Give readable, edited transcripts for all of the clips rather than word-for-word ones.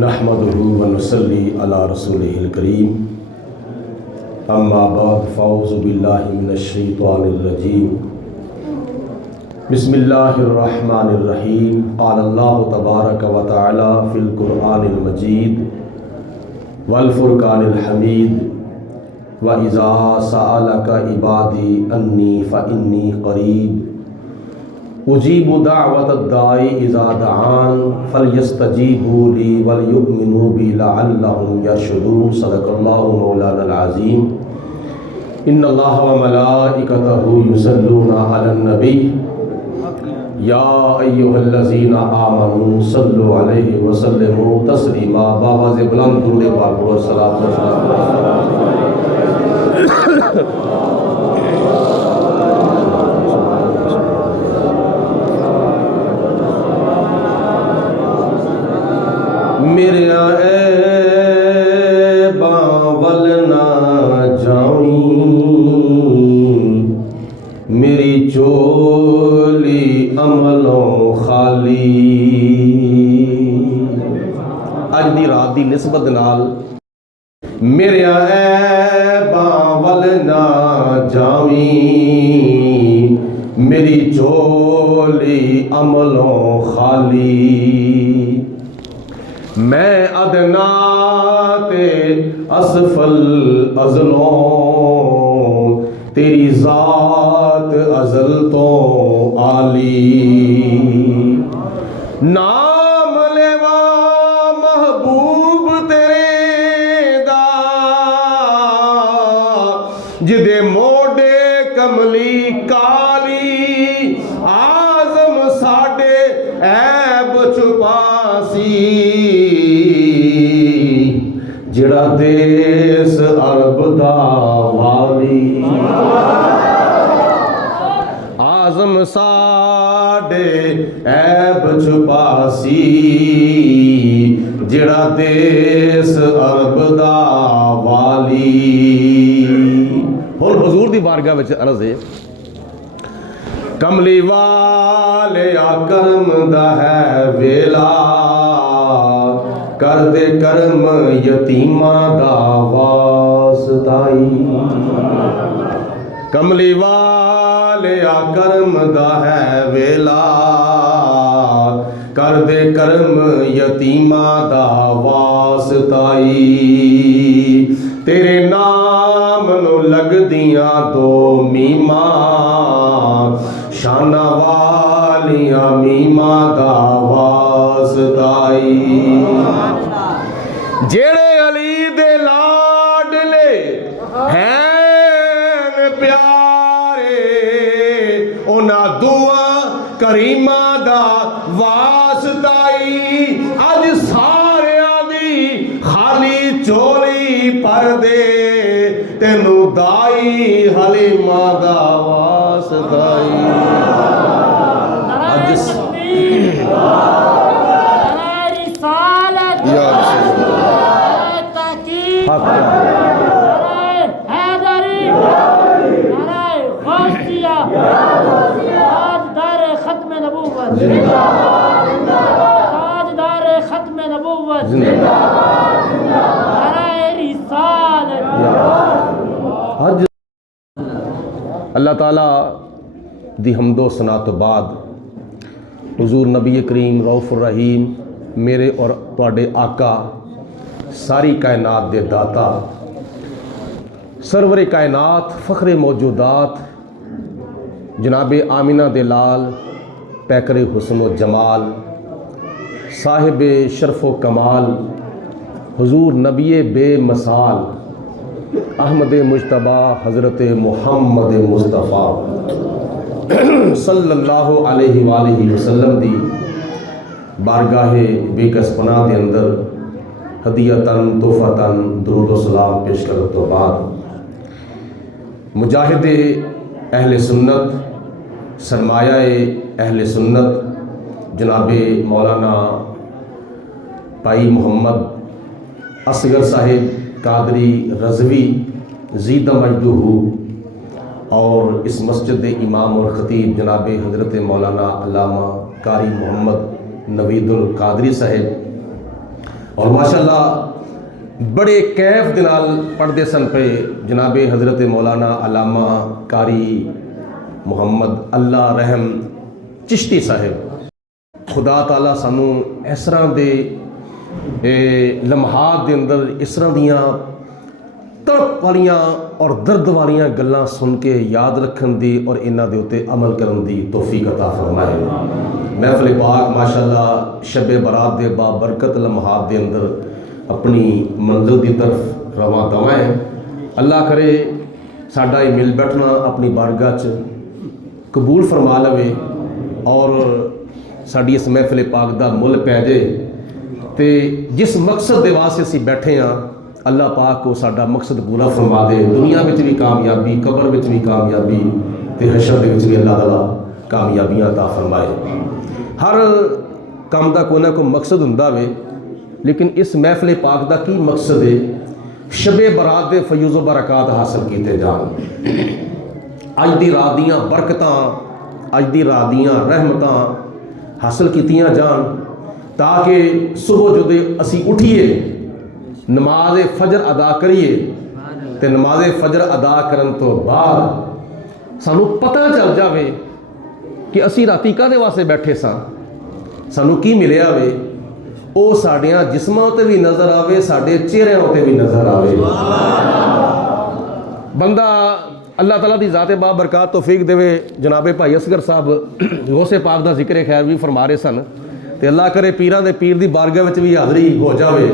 नहमदुहु व नुसल्ली अला रसूलिहिल करीम। अम्मा बाद फ़ऊज़ु बिल्लाहि मिनश शैतानिर रजीम। बिस्मिल्लाहिर रहमानिर रहीम। क़ाल अल्लाहु तबारक व तआला फ़िल क़ुरआनिल मजीद वल फ़ुरक़ानिल हमीद व इज़ा सअलका इबादी अन्नी फ़इन्नी क़रीब उजीबु दाअवतद दाई इज़ा दआन फलयस्तजीबू ली वलयुमिनू बी लअल्लहुम यरशुदून। सदक़ल्लाहु मौलानल अज़ीम। इन्नल्लाह व मलाइकतहु युसल्लूना अलन नबी या अय्युहल्लज़ीना आमनू सल्लु अलैहि व सल्लिमू तस्लीमा। बाबा से बुलंद दुरूद पाक पढ़ो। सलात व सलाम मेरे बावल ना जाऊं, मेरी चोली अमलों खाली। अज दी रात दी निस्बत नाल मेरे बावल ना जावी, मेरी चोली अमलों खाली। मैं अदना ते असफल अज़लों, तेरी ज़ात अज़ल तो आली। नाम लेवा महबूब तेरे दा, जिदे मोडे कमली काली। आज़म साडे ऐब छुपासी, जिड़ा देस अरब दा वाली। आज़म साडे ऐब छुपासी, जिड़ा देस अरब दा वाली। हुण हुजूर दी बारगाह विच अर्ज़ है, कमली वाले करम दा है वेला, कर दे करम यतीमा दा वास्ताई। कमली वाले करम दा है वेला, कर दे करम यतीमा दा वास्ताई। तेरे नाम नु लगदियां दो मीमा, शाना वालियां मीमा दा वास्ताई। जेड़े अली दे लाडले हैं प्यारे, उन्हां दुआ करीमा दा वास्ताई। अज सारियां दी खाली चोली पर दे, तेनू दाई हलीमा दा वास्ताई। अल्लाह ताला दी हमदो सना तो बाद हुजूर नबी करीम रऊफ़ुर रहीम, मेरे और तुहाडे आका, सारी कायनात दे दाता, सरवरे कायनात, फ़ख्रे मौजूदात, जनाबे आमिना दे लाल, पैकरे हुस्न व जमाल, साहिब शरफ़ व कमाल, हुजूर नबी बेमसाल, अहमद मुज्तबा हज़रत मुहम्मद मुस्तफ़ा सल्लल्लाहु अलैहि वसल्लम दी बारगाहे बेकस पनाह के अंदर हदियतन तोहफ़तन दुरूद व सलाम पेश करने तो बाद मुजाहिद अहले सुन्नत, सरमाया अहले सुन्नत जनाबे मौलाना भाई मोहम्मद असगर साहिब कादरी रज़वी ज़ीदा मजदूहू और इस मस्जिद के इमाम और ख़तीब जनाब हज़रत मौलाना अल्लामा कारी मोहम्मद नवीदुल कादरी साहिब और माशाअल्लाह बड़े कैफ दे नाल पढ़ते सन पे जनाबे हज़रत मौलाना अलामा कारी मुहम्मद अल्लाह रहम चिश्ती साहिब। खुदा ताला सानू इस तरह दे लम्हात दे अंदर इस तरह दियां तड़प वालियां और दर्द वालियां गल्लां सुन के याद रखन दी और इन्हां दे उत्ते अमल करन दी तौफीक अता फरमाए। महफिल पाक माशाअल्लाह शब बरात दे बाबरकत लम्हात दे अंदर अपनी मंजिल की तरफ रवां दवाएं। अल्लाह करे साडा ये मिल बैठना अपनी बारगाह च कबूल फरमा लवे और साडी इस महफिल पाक दा मुल पै जाए तो जिस मकसद के वास्ते असीं बैठे हाँ अल्लाह पाक को साडा मकसद पूरा फरमा दे। दुनिया में भी कामयाबी, कबर में भी कामयाबी तो हशर दे विच भी अल्लाह ताला कामयाबियां अता फरमाए। हर काम का कोई ना कोई मकसद हुंदा वे, लेकिन इस महफिल पाक का की मकसद है? शबे बरात के फयूज़ बरकत हासिल किए जान, अज दी रात दियां बरकतां, अज दी रात दियां रहमतां हासिल कीतियां जान, ताकि सुबह जो असी उठिए नमाज फजर अदा करिए तो नमाज फजर अदा करन तो बाद सानू पता चल जाए कि असी राती काहदे वास्ते बैठे सां, सानू की मिलिया वे, वो साडियां जिस्मां उत्ते भी नज़र आवे, साडे चेहरिਆਂ उत्ते भी नज़र आवे। बंदा अल्लाह ताला दी ज़ात बाबरकत तौफीक देवे। जनाबे भाई असगर साहब गौसे पाक दा जिक्र खैर भी फरमा रहे सन तो अल्लाह करे पीरां दे पीर दी बारगाह विच भी हाज़री हो जावे।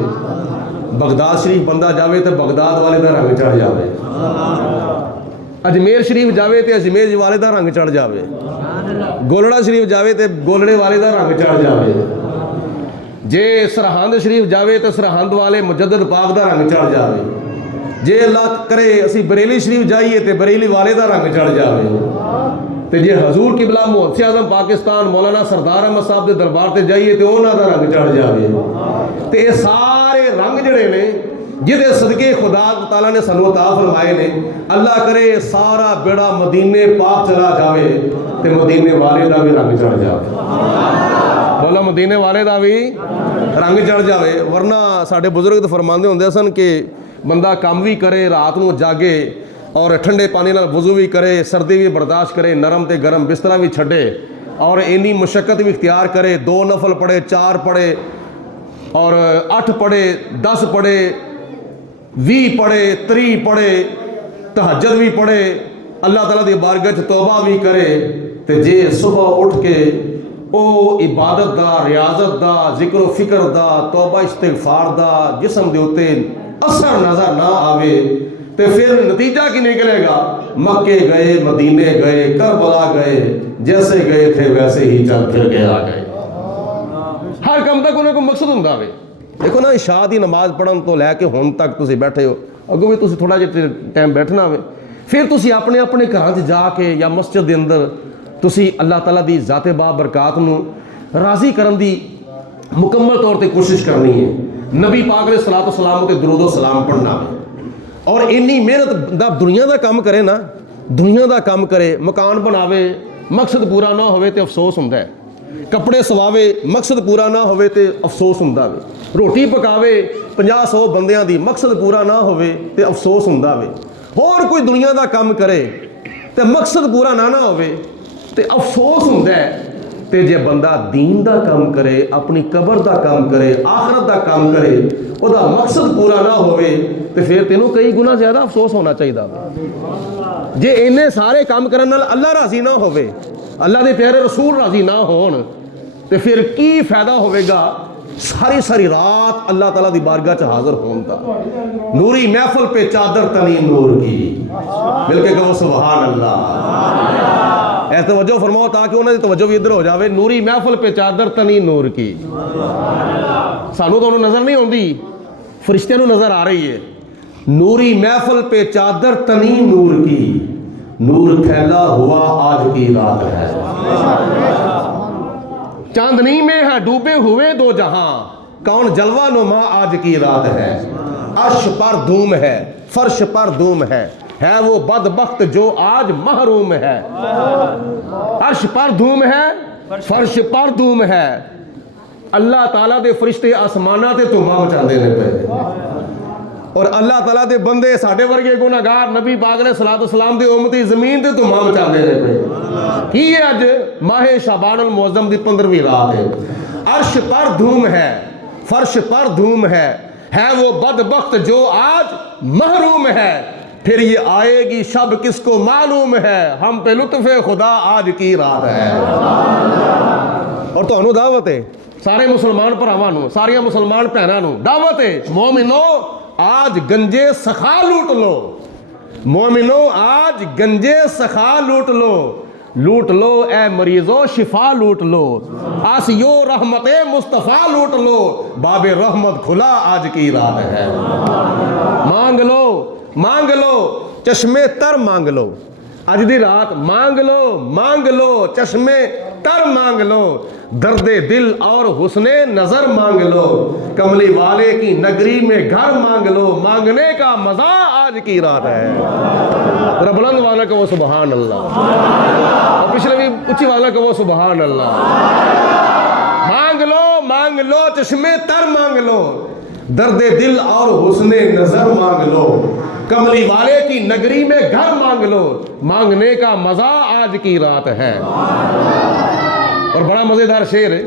बगदाद शरीफ बंदा जावे तो बगदाद वाले का रंग चढ़ जावे, अजमेर शरीफ जावे तो अजमेर वाले का रंग चढ़ जावे, गोलड़ा शरीफ जावे तो गोलड़े वाले का रंग चढ़ जावे, जे सरहंद शरीफ जावे तो सरहंद वाले मुजद्दद पाक का रंग चढ़ जावे, जे अल्लाह करे असी बरेली शरीफ जाइए तो बरेली वाले का रंग चढ़ जावे, तो जे हजूर किबला मुहद्दिस आज़म पाकिस्तान मौलाना सरदार अहमद साहब के दरबार से जाइए तो उन्हों का रंग चढ़ जावे। तो ये सारे रंग जड़े ने जिहदे सदके खुदा ताला ने सानू अता फरमाए ने, अल्लाह करे सारा बेड़ा मदीने पाक चला जावे तो मदीने वाले का भी रंग चढ़ जावे। बोला मदीने वाले का भी रंग चढ़ जावे। वरना साडे बुजुर्ग तो फरमाते होंदे सन कि बंदा काम भी करे, रात को जागे और ठंडे पानी नाल वज़ू भी करे, सर्दी भी बर्दाश्त करे, नरम ते गरम बिस्तरा भी छड्डे और इन्नी मुशक्कत भी इख्तियार करे, 2 नफल पढ़े, 4 पढ़े और 8 पढ़े, 10 पढ़े, 20 पढ़े, 30 पढ़े, तहज्जुद भी पढ़े, अल्लाह ताला दी बारगाह च तौबा भी करे। तो जे सुबह उठ के ओ इबादत दा, रियाजत दा, जिक्र फिक्र दा, तौबा इस्तिगफार दा जिस्म दे उत्ते असर नजर ना आवे तो फिर नतीजा की निकलेगा? मक्के गए, मदीने गए, करबला गए, जैसे गए थे वैसे ही चल फिर के आ गए। हर काम का कोई मकसद हुंदा वे। देखो ना, इशा दी नमाज पढ़न तो लैके हुण तक तुसीं बैठे हो, अगों भी तुसीं थोड़ा जिहा टाइम बैठना होवे, फिर तुसीं अपने अपने घरां 'च जाके या मस्जिद दे अंदर तुसीं अल्लाह ताला दी ज़ाते बाबरकत नूं राज़ी करन दी मुकम्मल तौर पर कोशिश करनी है। नबी पाक ने सलातो सलाम ते दुरूदो सलाम पढ़ना और इन्नी मेहनत दा दुनिया का काम करे ना, दुनिया का काम करे, मकान बनावे, मकसद पूरा ना होवे तो अफसोस हुंदा है, कपड़े सवावे, मकसद पूरा ना होवे तो अफसोस हुंदा वे, रोटी पकावे 50-100 बंदियां दी, मकसद पूरा ना होवे तो अफसोस हुंदा वे, होर कोई दुनिया का काम करे तो मकसद पूरा ना होवे तो अफसोस हुंदा है। तो जे बंदा दीन का काम करे, अपनी कबर का काम करे, आखरत का काम करे, वह मकसद पूरा ना होवे तो फिर तेनों कई गुना ज़्यादा अफसोस होना चाहिए। जे इन्ने सारे काम करने नाल अल्लाह राजी ना होवे, अल्लाह के प्यारे रसूल राजी ना होन तो फिर की फायदा होवेगा सारी सारी रात अल्लाह ताला दी बारगाह च हाजिर होन दा। नूरी महफिल पे चादर तनी नूर की, मिलके कहो सुभान अल्लाह। ऐसा तवज्जो फरमाओ ताकि उन्होंने तवज्जो भी इधर हो जाए। नूरी महफिल पे चादर तनी नूर की, सानू तो नजर नहीं आती, फरिश्तियां नू नजर आ रही है। नूरी महफिल पे चादर तनी नूर की, नूर फैला हुआ आज की रात है, चांदनी में है डूबे हुए 2 जहां, कौन जलवा नुमा आज की रात है। अर्श पर धूम है, फर्श पर धूम है वो बदबख्त जो आज महरूम है। अर्श पर धूम है, फर्श पर धूम है, अल्लाह ताला दे फरिश्ते आसमानां ते धुआं मचाते ने पे और अल्लाह ताला दे बंदे साडे वर्गे गुनाहगार नबी पाक अलैहि सलाम दे उम्मती जमीन ते धुआं मचाते ने पे की है अज माहे शाबानुल मुअज्जम दी 15वीं रात है। अर्श पर धूम है, फर्श पर धूम है वो बदबख्त जो आज महरूम है, फिर ये आएगी शब किसको मालूम है, हम पे लुत्फ़े खुदा आज की रात है। और तुहानू दावत है सारे मुसलमान भरावां नू, सारियां मुसलमान भैनां नू दावत है, मोमिनो आज गंजे सखा लूट लो, मोमिनो आज गंजे सखा लूट लो, लूट लो ए मरीजो शिफा लूट लो, आसियो रहमते मुस्तफ़ा लूट लो, बाबे रहमत खुला आज की रात है। मांग लो मांग लो चश्मे तर मांग लो, अज दी रात मांग लो चश्मे तर मांग लो, दर्दे दिल और हुस्ने नजर मांग लो, कमली वाले की नगरी में घर मांग लो, मांगने का मजा आज की रात है। बुलंद वाला कहो सुबहान अल्लाह, और पिछले भी ऊंची वाला कहो सुबहान अल्लाह। मांग लो चश्मे तर मांग लो, दर्दे दिल और हुस्ने नजर मांग लो, कमली वाले की नगरी में घर मांग लो, मांगने का मजा आज की रात है। और बड़ा मजेदार शेर है,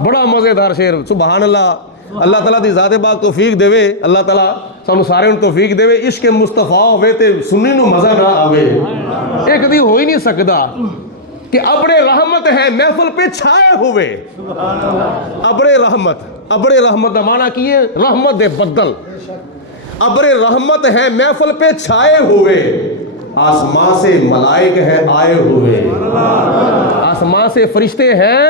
बड़ा मजेदार शेर, सुभान अल्लाह। अल्लाह ताला दी ज़ात पाक तौफीक देवे, अल्लाह ताला सानू सारे नू तौफीक देवे, इश्क मुस्तफा होवे ते सुन्नी नू मजा ना आवे। एक कदी हो ही नहीं सकता कि अपने रहमत है महफिल पे छाए हुए, अपने रहमत का माना की है रहमत दे बदल, अपने रहमत है महफिल पे छाए हुए, आसमां से मलाइक है आए हुए, आसमां से फरिश्ते हैं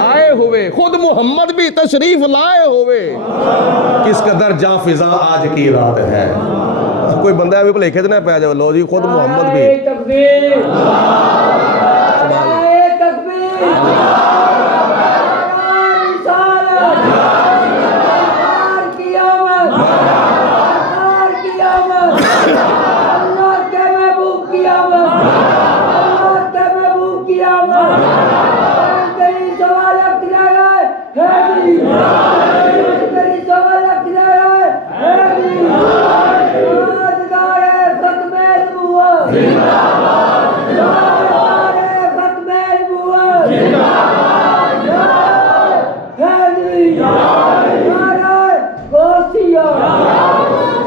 आए हुए, खुद मोहम्मद भी तशरीफ लाए हुए, किस कदर जाफिजा आज की रात है। कोई बंदा भी भलेखे तो ना पै जाए, लो जी खुद मोहम्मद भी।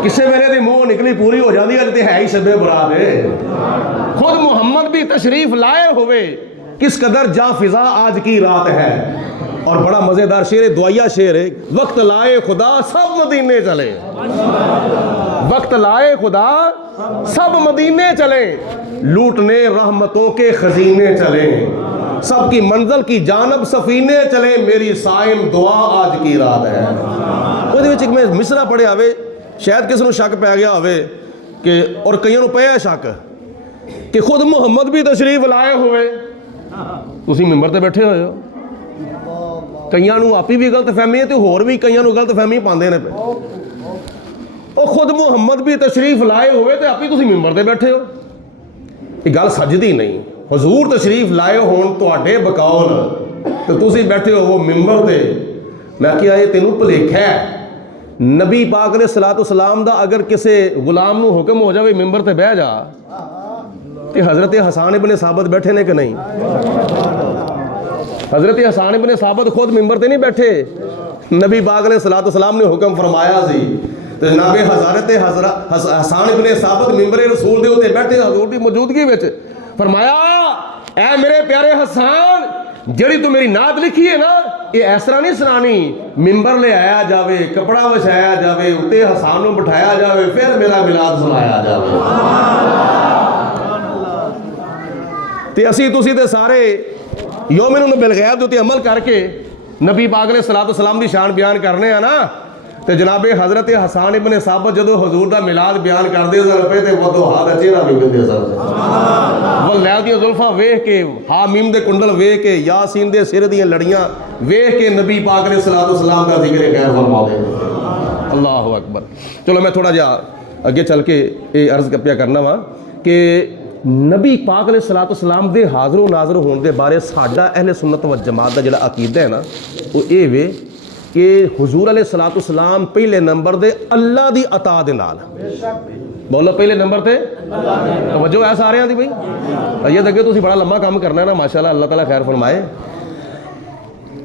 किसे मेरे दी मुंह निकली पूरी हो जाती है, तो है ही शबे बुरात है। खुद मोहम्मद भी तशरीफ लाए हुए, किस कदर जा फिजा आज की रात है। और बड़ा मजेदार शेर है, दुआया शेर है, वक्त लाए खुदा सब मदीने चले, वक्त लाए खुदा सब मदीने चले, लूटने रहमतों के खजीने चले, सबकी मंजिल की जानब सफीने चले, मेरी साइम दुआ आज की रात है। ਉਹਦੇ ਵਿੱਚ ਇੱਕ ਮੈਂ ਮਿਸਰਾ ਪੜਿਆ ਹੋਵੇ, शायद किसी को शक पै गया होवे कि, और कईयों को पिया शक कि खुद मुहम्मद भी तशरीफ लाए हुए, तुसी मिंबर ते बैठे हुए हो, कईयों को आपी भी गलत फहमी है, तो होर भी कईयों को गलत फहमी पाते हैं पे, और खुद मुहम्मद भी तशरीफ लाए हुए तो आपी तुसी मिंबर ते बैठे हो, ये गल सजदी नहीं। हजूर तशरीफ लाए होण तुहाडे बकौल तो तुसी बैठे हो वो मिंबर ते, मैं क्या ये तेनू भुलेखा है। नबी पाक ने सलातो सलाम दा अगर किसी गुलाम नू हुक्म हो जाए मिंबर ते बह जा, तो हज़रत हसन इब्ने साबित बैठे ने कि नहीं? हज़रत हसन इब्ने साबित खुद मिंबर ते नहीं बैठे, नबी पाक ने सलातो सलाम ने हुक्म फरमाया सी, तो जनाब हज़रत हसन इब्ने साबित मिंबर रसूल दे उत्ते बैठे हजूर दी मौजूदगी विच फरमाया, ऐ मेरे प्यारे हसन, जड़ी तू मेरी नात लिखी है ना, ये इस तरह नहीं सुनानी, मिंबर ले आया जावे, कपड़ा विछाया जावे, उत्ते हसन नूं बिठाया जावे, फिर मेरा मिलाद सुनाया जावे। ते असी तुसी ते सारे यौमिन बिल गैब दे उत्ते अमल करके नबी पाक ने सलातो सलाम की शान बयान करने ना, तो जनाबे हज़रत हसन इब्ने साबित जो हजूर का मिलाद बयान करते सर पे, तो वो हाथ चेहरा भी कहते सर, वो लैल दी जुल्फा वेख के, हामीम दे कुंडल वेख के, यासीन दे सिर दी लड़ियां वेख के नबी पाक ने सलातो सलाम का जिक्र खैर फरमा दे। अल्लाह अकबर। चलो मैं थोड़ा जा अगे चल के ये अर्ज पिया करना वा कि नबी पाक अलैहिस्सलाम दे हाज़िर नाज़र होने के बारे साडा अहले सुन्नत व जमात का जिहड़ा अकीदा है ना वो ये वे कि हुजूर अलैहिस्सलाम पहले नंबर दे अल्लाह दी अता दे नाल, बोलो पहले नंबर ते तवज्जो है सारिਆਂ दी भाई ये अगे तुसीं बड़ा लंबा काम करना है ना माशाअल्लाह, अल्लाह ताला खैर फरमाए।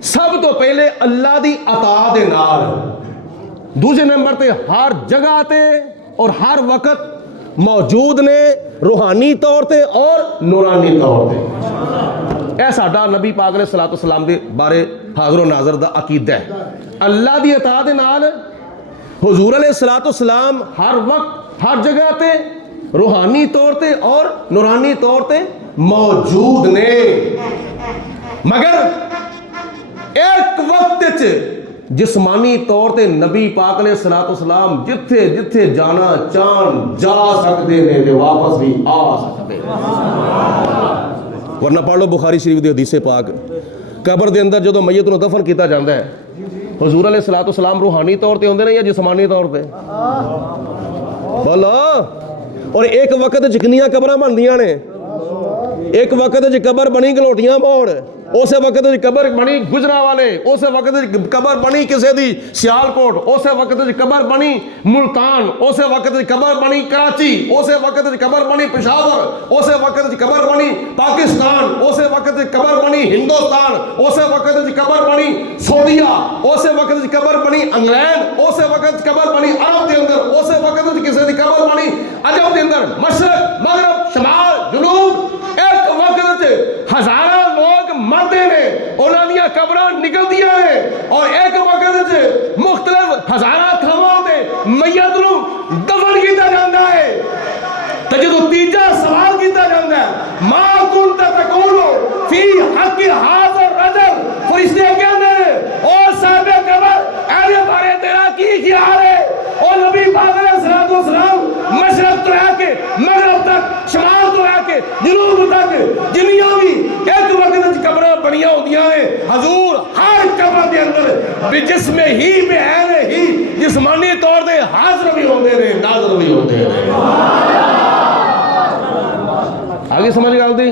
सब तो पहले अल्लाह दी अता दे नाल, दूसरे नंबर ते हर जगह ते और हर वक्त मौजूद ने रूहानी तौर ते और नूरानी तौर ते। यह साडा नबी पाक अलैहिस्सलाम दे बारे हाज़िर नाज़र दा अकीदा है। अल्लाह दी अता दे नाल हुजूर अलैहिस्सलाम हर वक्त हर जगह ते रूहानी तौर ते और नूरानी तौर ते मौजूद ने, मगर एक वक्त जिस्मानी तौर ते नबी पाक अलैहिस्सलाम जिथे जिथे जाना चाहन जा सकते हैं ते वापस भी आ सकते। वरना पढ़ लो बुखारी शरीफ दी हदीस पाक, कबर के अंदर जो मैयत नूं दफन किया जाता है हुजूर अलैहिस्सलाम रूहानी तौर ते होंदे ने या जिस्मानी तौर पे, बोलो। और एक वक्त कितनियां कबरां बनदियां ने, एक वक्त कबर बनी गलोटियां मोड़, उस वक्त कबर बनी गुजरांवाले, उस वक्त कबर बनी किसी दी सियालकोट, उस वक्त कबर बनी मुल्तान, उस वक्त कबर बनी कराची, उस वक्त कबर बनी पेशावर, उस वक्त कबर बनी पाकिस्तान, उस वक्त कबर बनी हिंदुस्तान, उस वक्त कबर बनी सऊदीया, उस वक्त कबर बनी इंग्लैंड, उस वक्त कबर बनी अरब के अंदर, उस वक्त किसी की कबर बनी अजब के अंदर, मशरक मगरब शमाल जुनूब। एक वक्त हजारों लोग मरते ने, उन्होंने कबरां निकलदियां ने, और एक वक्त मुख्तलिफ हजारों थावां ते मैयत नूं दफन किया जाता है। तो जो तीजा सवाल किया जाता है मा कुंत तकूलु फी हक हाज़िर रजल, फरिश्ते कहते हैं ओ साहिब कबर ऐदे बारे तेरा की ख्याल है। और नबी पाक अलैहिस्सलाम मशरक तो आके मगरब तक, शमाल तो आके जुनूब तक जिन्नियां भी एक वक्त कबरां बनियां होंदियां हैं, हजूर हर कबर के अंदर भी जिसमें ही में है ही जिस्मानी तौर पे हाजिर भी होंदे ने, नाज़िर भी होंदे ने। आगे समझ गल दी?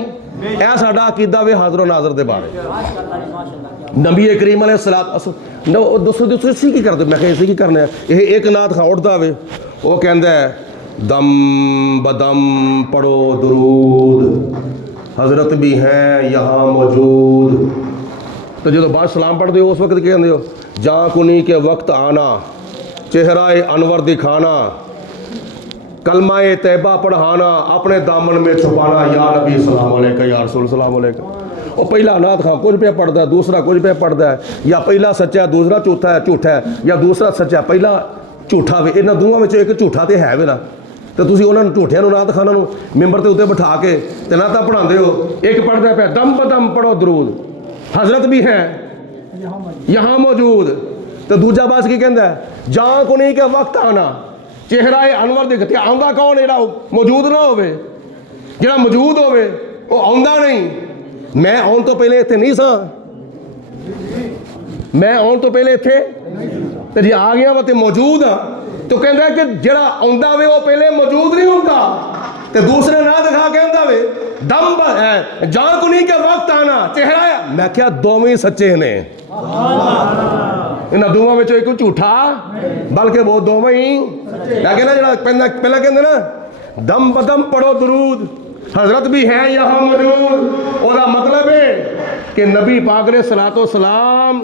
यह साडा अकीदा वे हाज़िर नाज़र दे बारे। नबी करीम अलैहिस्सलाम दोस्तों दोस्तों की करते, मैं इसी की करने ये एक नात खाउटदा वे, वो कहता है दम बदम पढ़ो दुरूद, हजरत भी हैं यहाँ मौजूद। तो जो बाद सलाम पढ़ते हो उस वक्त क्या कहते हो, जा कुनी के वक्त आना, चेहराए अनवर दिखाना, कलमाए तैबा पढ़ाना, अपने दामन में छुपाना, या नबी सलाम अलैका या रसूल सलाम अलैका। वो पहला नाथ खां कुछ पे पढ़ता है, दूसरा कुछ पे पढ़ता है, या पहला सच्चा है दूसरा झूठा है, झूठा है, या दूसरा सच्चा पहला झूठा वे। इन्होंने दोवां विचों एक झूठा तो है वे ना, तो तुसीं उन्होंने झूठियां नूं नाथ खाना मैंबर के उत्ते बिठा के ते नाता पढ़ाते हो। एक पढ़ता पे दम बदम पढ़ो दरूद, हजरत भी है यहाँ मौजूद। तो दूजा बास की कहता है जा को नहीं के वक्त आना, चेहरा अनवर दिखते, आंदा कौन जेड़ा मौजूद ना होवे, जेड़ा मौजूद होवे वो आंदा नहीं। मैं आने तो पहले इत्थे नहीं सा, मैं आने तो पहले इत्थे ते जे आ गया वा ते मौजूद हाँ। तो कहता कि जेड़ा आंदा वे वो पहले मौजूद नहीं होता, ते दूसरे ना दिखा के आंदा वे दम जान को नहीं के वक्त आना, चेहरा। मैं क्या दोवें सच्चे ने, इन्होंने दोवां विचों एक झूठा बल्कि वो दोवें ही कहना जरा पहला कहते ना दम बदम पढ़ो दरूद, हजरत भी है यहाँ मौजूद। ओदा मतलब है कि नबी पाक अलैहिस्सलाम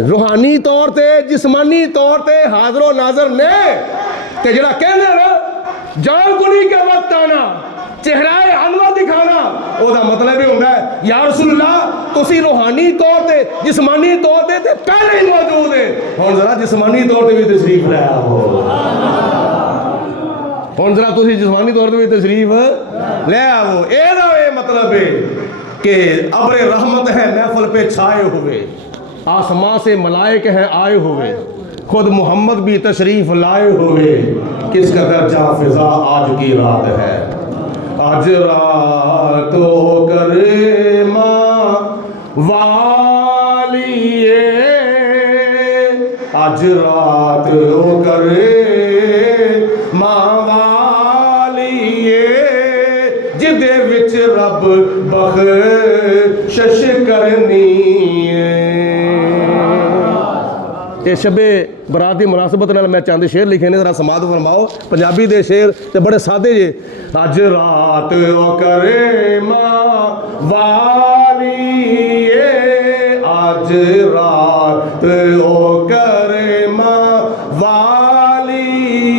रूहानी तौर ते जिस्मानी तौर ते हाज़िर नाज़र ने। ते जरा कहने ना जान कुनी के वक्त आना, चेहराए अनवर दिखाना, ओदा मतलब ये होता है या रसूलल्लाह तुसी रूहानी तौर ते जिस्मानी तौर ते पहले ही मौजूद है, हुण जरा जिस्मानी तौर ते भी तशरीफ ले आओ, हुण जरा तुसी जिस्मानी तौर ते भी तशरीफ ले आओ। एदा ये मतलब है कि अब्रे रहमत है महफिल पे छाए हुए, आसमां से मलाइक हैं आए हुए, खुद मोहम्मद भी तशरीफ लाए हुए, किस कदर जा फिजा आज की रात है, आज रात हो कर माँ वालिए, आज रात हो कर माँ वालिए, जिदे बख्शिश करनी है। ये शबे बरात की मुनासबत नाल मैं चंद शेर लिखे ने, जरा समात फरमाओ। पंजाबी दे शेर ते बड़े सादे जे। अज रात ओ करे मां वाली ए, अज रात ओ करे मां वाली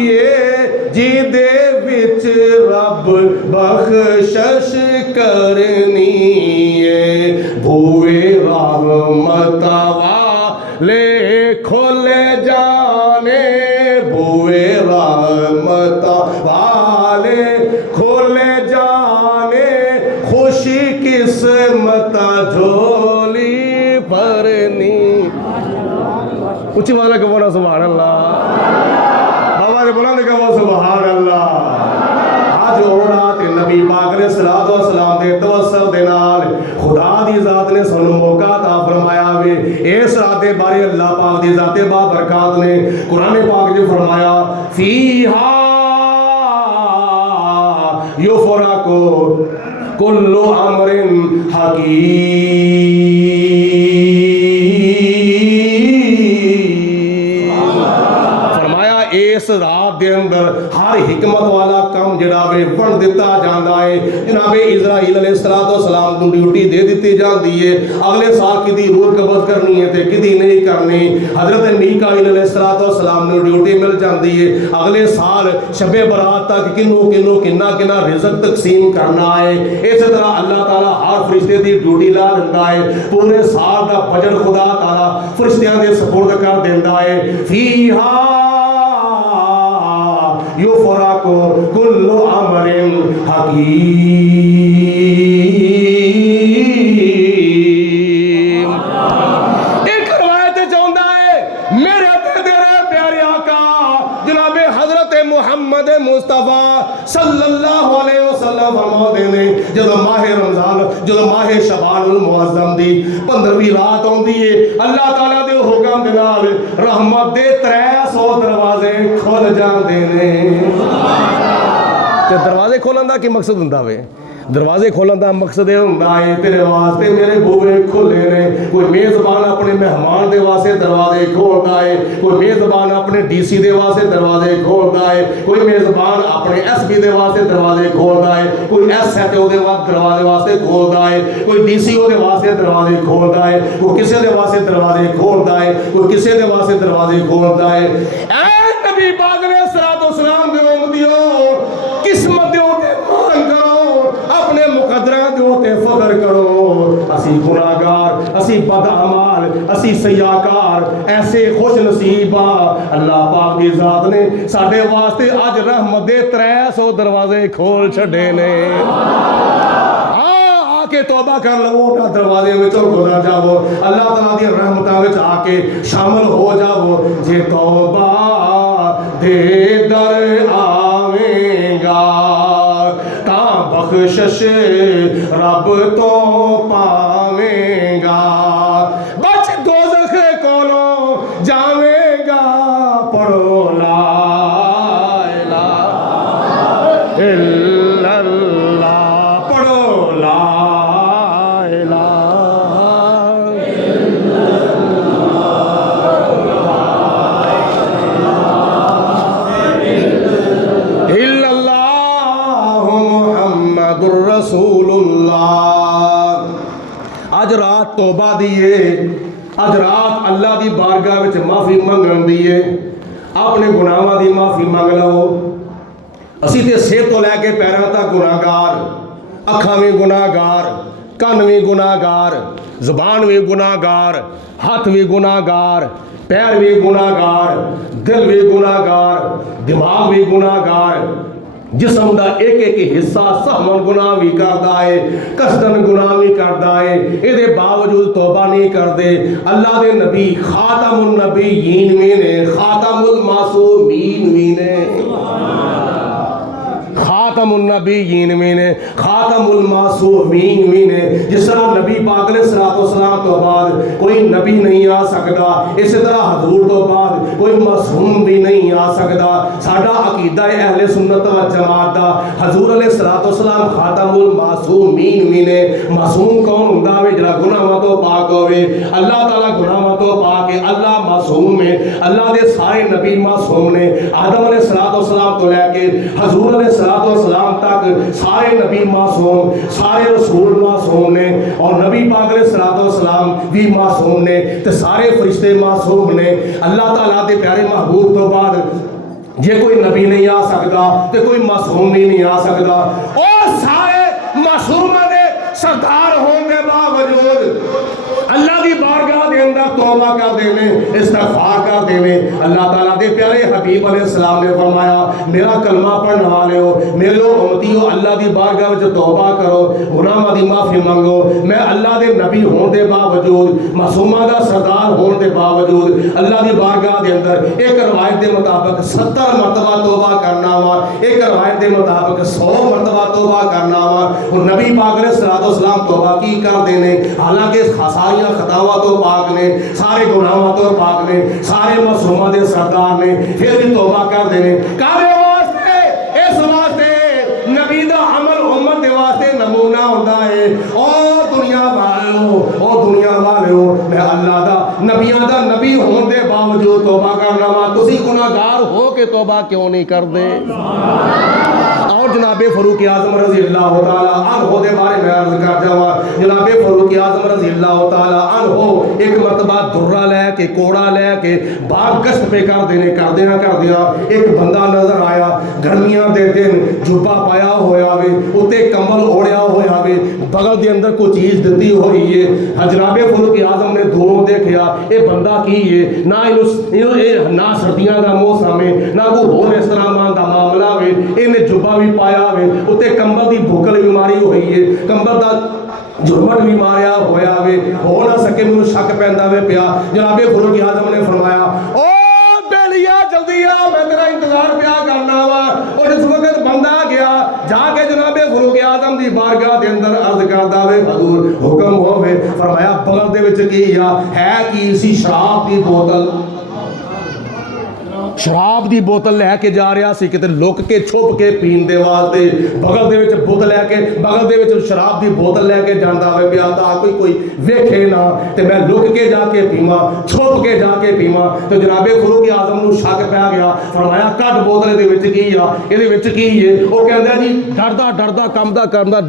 ए, जिदे विच रब बख्शिश करनी है। भूए रहमत वाले खोले जाने, भूए रहमत वाले खोले जाने, खुशी किस्मत झोली भरनी। उच्ची वाला का बोला सुभान अल्लाह, आवाज बुलंद का वो सुभान अल्लाह। आज होना ते नबी पाक ने सलात व सलाम दे तवस्सुल दे नाल खुदा दी जात ने सानू मौका अता फरमाया वे। इस रात दे बारे अल्लाह पाक दी जाते बा बरकत ने कुरान पाक च फरमाया, फीहा युफरकु कुल्लु अमरिन हकीम। फरमाया इस रात दे अंदर हर हिकमत वाला काम जड़ा वे बन दिता जाता है। जनाबे इजराइल अलैहिस्सलाम को ड्यूटी दे दी जाती है, अगले साल किदी रूह कब्ज करनी है ते किदी नहीं करनी। हजरत मीकाईल अलैहिस्सलाम को ड्यूटी मिल जाती है, अगले साल शबे बरात तक किन्नू किन्नू किन्ना किन्ना रिज़्क तकसीम करना है। इस तरह अल्लाह ताला हर फरिश्ते की ड्यूटी ला दिंदा है। पूरे साल का बजट खुदा ताला फरिश्तियां दे सुपुर्द कर दिंदा है। फीहा युफरकु कुल्लु अमरिन हकीम। एक रवायत चाहता है मेरे तेरे प्यारे आका जनाबे हजरत मुहम्मद मुस्तफा सल्लल्लाहु अलैहि वसल्लम फरमाते ने, जदों माहे रमजान जदों माहे शबानुल मुअज्जम दी 15वीं रात आउंदी है, अल्लाह ताला दे हुक्म दे नाल रहमत दे 300 दरवाजे खुल जांदे ने। ते दरवाजे खोलन दा की मकसद हुंदा वे? दरवाजे खोलन का मकसद यह होंदा है तेरे वास्ते मेरे बूहे खुले ने। कोई मेज़बान अपने मेहमान के वास्ते दरवाजे खोलता है, कोई मेज़बान अपने DC के वास्ते दरवाजे खोलता है, कोई मेज़बान अपने SB के वास्ते दरवाजे खोलता है, कोई SHO के दरवाजे वास्ते खोलता है, कोई DCO के वास्ते दरवाजे खोलता है, कोई किसी के वास्ते दरवाजे खोलता है, कोई किसी के वास्ते दरवाजे खोलता है। नबी पाक ने सलाम दे उम्मतियो किस्मत दे उते मान करो, अपने मुकद्दरा दे उते फख्र करो। असी गुनाहगार, असी बदअमाल, असी सयाकार, ऐसे खुश नसीबा अल्लाह पाक दी जात ने साडे वास्ते अज रहमत दे 300 दरवाजे खोल छड़े ने। आके तौबा कर लो, ना दरवाजे विचों गुजर जाओ, अल्लाह ताला दी रहमतां विच आके शामिल हो जाओ। जे तौबा दे दर आवेगा तां बख्शिश रब तो पावेगा, बच दोज़ख कोलों जावेगा। पढ़ो ला इलाहा इल्लल्लाह, पढ़ो ला अज रात तौबा दी है, अज रात अल्लाह की बारगाह विच माफ़ी मंगण दी है। अपने गुनाहां की माफ़ी मंग लो। असी ते सिर तो लैके पैरों तक गुनाहगार, अखां भी गुनाहगार, कन भी गुनाहगार, जुबान भी गुनाहगार, हाथ भी गुनाहगार, पैर भी गुनाहगार, दिल भी गुनाहगार, दिमाग भी गुनाहगार, जिस्म का एक एक हिस्सा सहमन गुनाह भी करता है, कसदन गुनाह भी करता है, ये बावजूद तौबा नहीं करते। अल्लाह के नबी खातमुन नबीयीन भी ने, खातमुल मासूमीन भी ने। खातमुन नबीयीन भी ने, खातमुल मासूमीन भी ने। जिस तरह नबी पाक अलैहिस्सलाम तो बाद कोई नबी नहीं आ सकता, इस तरह हजूर तो बाद कोई मासूम भी नहीं आ सकता। साडा अकीदा है अहले सुन्नत व जमात दा, हजूर अलैहिस्सलाम खातमुल मासूमीन भी ने। मासूम कौन हुंदा वे? जिहड़ा गुनाहां तो पाक होवे। अल्लाह ताला गुनाहां तो पाक है, अल्लाह मासूम है। अल्लाह दे सारे नबी मासूम ने। आदम अलैहिस्सलाम तो लैके हजूर अलैहिस्सलाम तक सारे नबी मासूम, सारे रसूल मासूम ने, और नबी पाक अलैहिस्सलाम भी मासूम ने, ते सारे फरिश्ते मासूम ने। अल्लाह ताला दे प्यारे महबूब तो बाद जे कोई नबी नहीं आ सकता तो कोई मासूम भी नहीं आ सकता। और सारे मासूमां दे सरदार होने के बावजूद अल्लाह की बारगाह के अंदर तौबा कर देने, इस्तगफार कर देने। अल्लाह ताला दे प्यारे हबीब अलैहिस्सलाम ने फरमाया, मेरा कलमा पढ़ने वाले हो, मेरे उम्मती हो, अल्लाह की बारगाह में तौबा करो, गुनाहां दी माफी मांगो। मैं अल्लाह के नबी होने के बावजूद, मासूमां दा सरदार होने के बावजूद अल्लाह की बारगाह के अंदर एक रवायत के मुताबिक 70 मरतबा तौबा करना वा, एक रवायत के मुताबिक 100 मरतबा तौबा करना वा। और नबी पाक अलैहिस्सलाम तौबा की कर देने, हालांकि सारियां खतावां तो पाक ने, सारे गुनाहां तो पाक ने, सारे मासूमां दे सरदार ने, फिर भी तौबा कर देने। कादे वास्ते? इस वास्ते नबी दा अमल उम्मत दे वास्ते नमूना होंदा है। ओ दुनिया वाले हो, मैं अल्लाह दा नबियां दा नबी होने के बावजूद तौबा करना वा, तुसी गुनाहगार हो के तौबा क्यों नहीं करदे? और जनाबे फरूक आजम रजी अल्लाह तआला अन्हु दे बारे में अर्ज कर जावा। जनाबे फरूक आजम रजी अल्लाह तआला अन्हु एक मरतबा दुर्रा लैके, कोड़ा लैके बाग गश्त पे कर देने, कर दिया एक बंदा नजर आया। गर्मियां दे दिन जुब्बा पाया होया वे, उत्ते कंबल ओढ़िया होया वे, बगल दे अंदर कोई चीज दिती हुई है। जनाबे फरूक आजम ने दूरों देखा, ये बंदा की है, ना सर्दियां का मौसम है, ना कोई होर इस तरह का मामला वे, इन्हें जुब्बा भी पाया वे, उत्ते कंबल की भुगल भी मारी हुई है, कंबल का झुरमट भी मारिया होया वे, हो ना सके मैनूं शक पैंदा वे पिया। जनाबे फरूक आजम ने फरमाया, ओ बेलिया जल्दी आ, मैं तेरा इंतजार पिया करना वा। और जिस वक्त बंदा गया, जाके जनाबे फरूक आजम की बारगाह के अंदर अर्ज करदा वे, हजूर हुक्म होवे। फरमाया बगल दे विच की है कि सी शराब की बोतल, शराब की बोतल लैके जा रहा सी, किते लुक के छुप के पीण दे वास्ते। बगल दे विच बोतल लैके, बगल दे विच शराब की बोतल लैके जांदा वे पिया, ताकि कोई वेखे ना ते मैं लुक के जाके पीवां, छुप के जाके पीवां। तो जनाबे फरूक आजम नूं शक पै गया। फरमाया कट बोतल दे विच की आ, इहदे विच की है? वो कहंदा जी डरदा डरदा कंबदा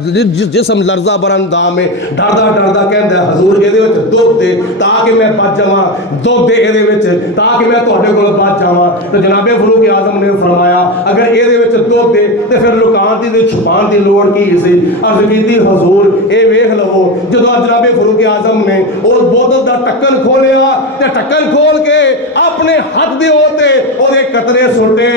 जिसम लर्जा बरंदाम है, डरदा डरदा कहंदा हजूर इहदे विच दुध दे ताकि मैं बच जावां, दुध दे इहदे विच ताकि मैं तुहाडे कोल बच जावां। तो जनाबे फरूक आजम ने फरमाया अगर ये दुध दे तो फिर लुकान की छुपान की लोड़ की सी? अर्ज की हजूर ये वेख लवो। जो जनाबे फरूक आजम ने उस बोतल का ढक्कन खोलिया, तो ढक्कन खोल के अपने हाथ दे होते ओदे कतरे सुटे,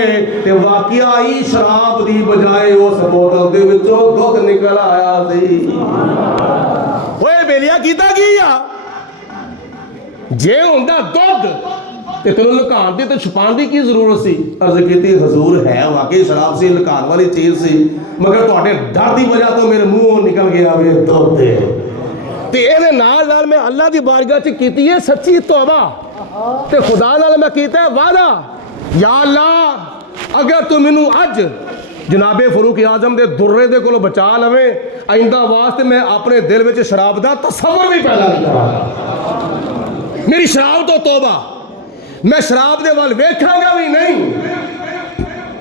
ते वाकया ही शराब की बजाय उस बोतल दे विचों दुध निकल आया सी। ओए बेलिया कीता की आ? जे हुंदा दुध ते तेनों लुकान की तो छुपान की जरूरत सी? अर्ज की हजूर है वाकई शराब सी, लुकान वाली चीज सी, मगर तुहाडे डर की वजह तो मेरे मुंहों निकल गया वे दुध। ते इहदे नाल मैं अल्लाह की बारगाह च कीती है सच्ची तौबा, ते खुदा नाल मैं कीता है वादा, या अल्लाह अगर तू मैनू अज जनाबे फरूक आजम के दुर्रे दे कोलों बचा लवे, आइंदा वास्ते मैं अपने दिल में शराब का तसव्वुर भी पैदा नहीं करांगा। मेरी शराब तो तौबा, मैं शराब दे वाल वेखांगा भी नहीं।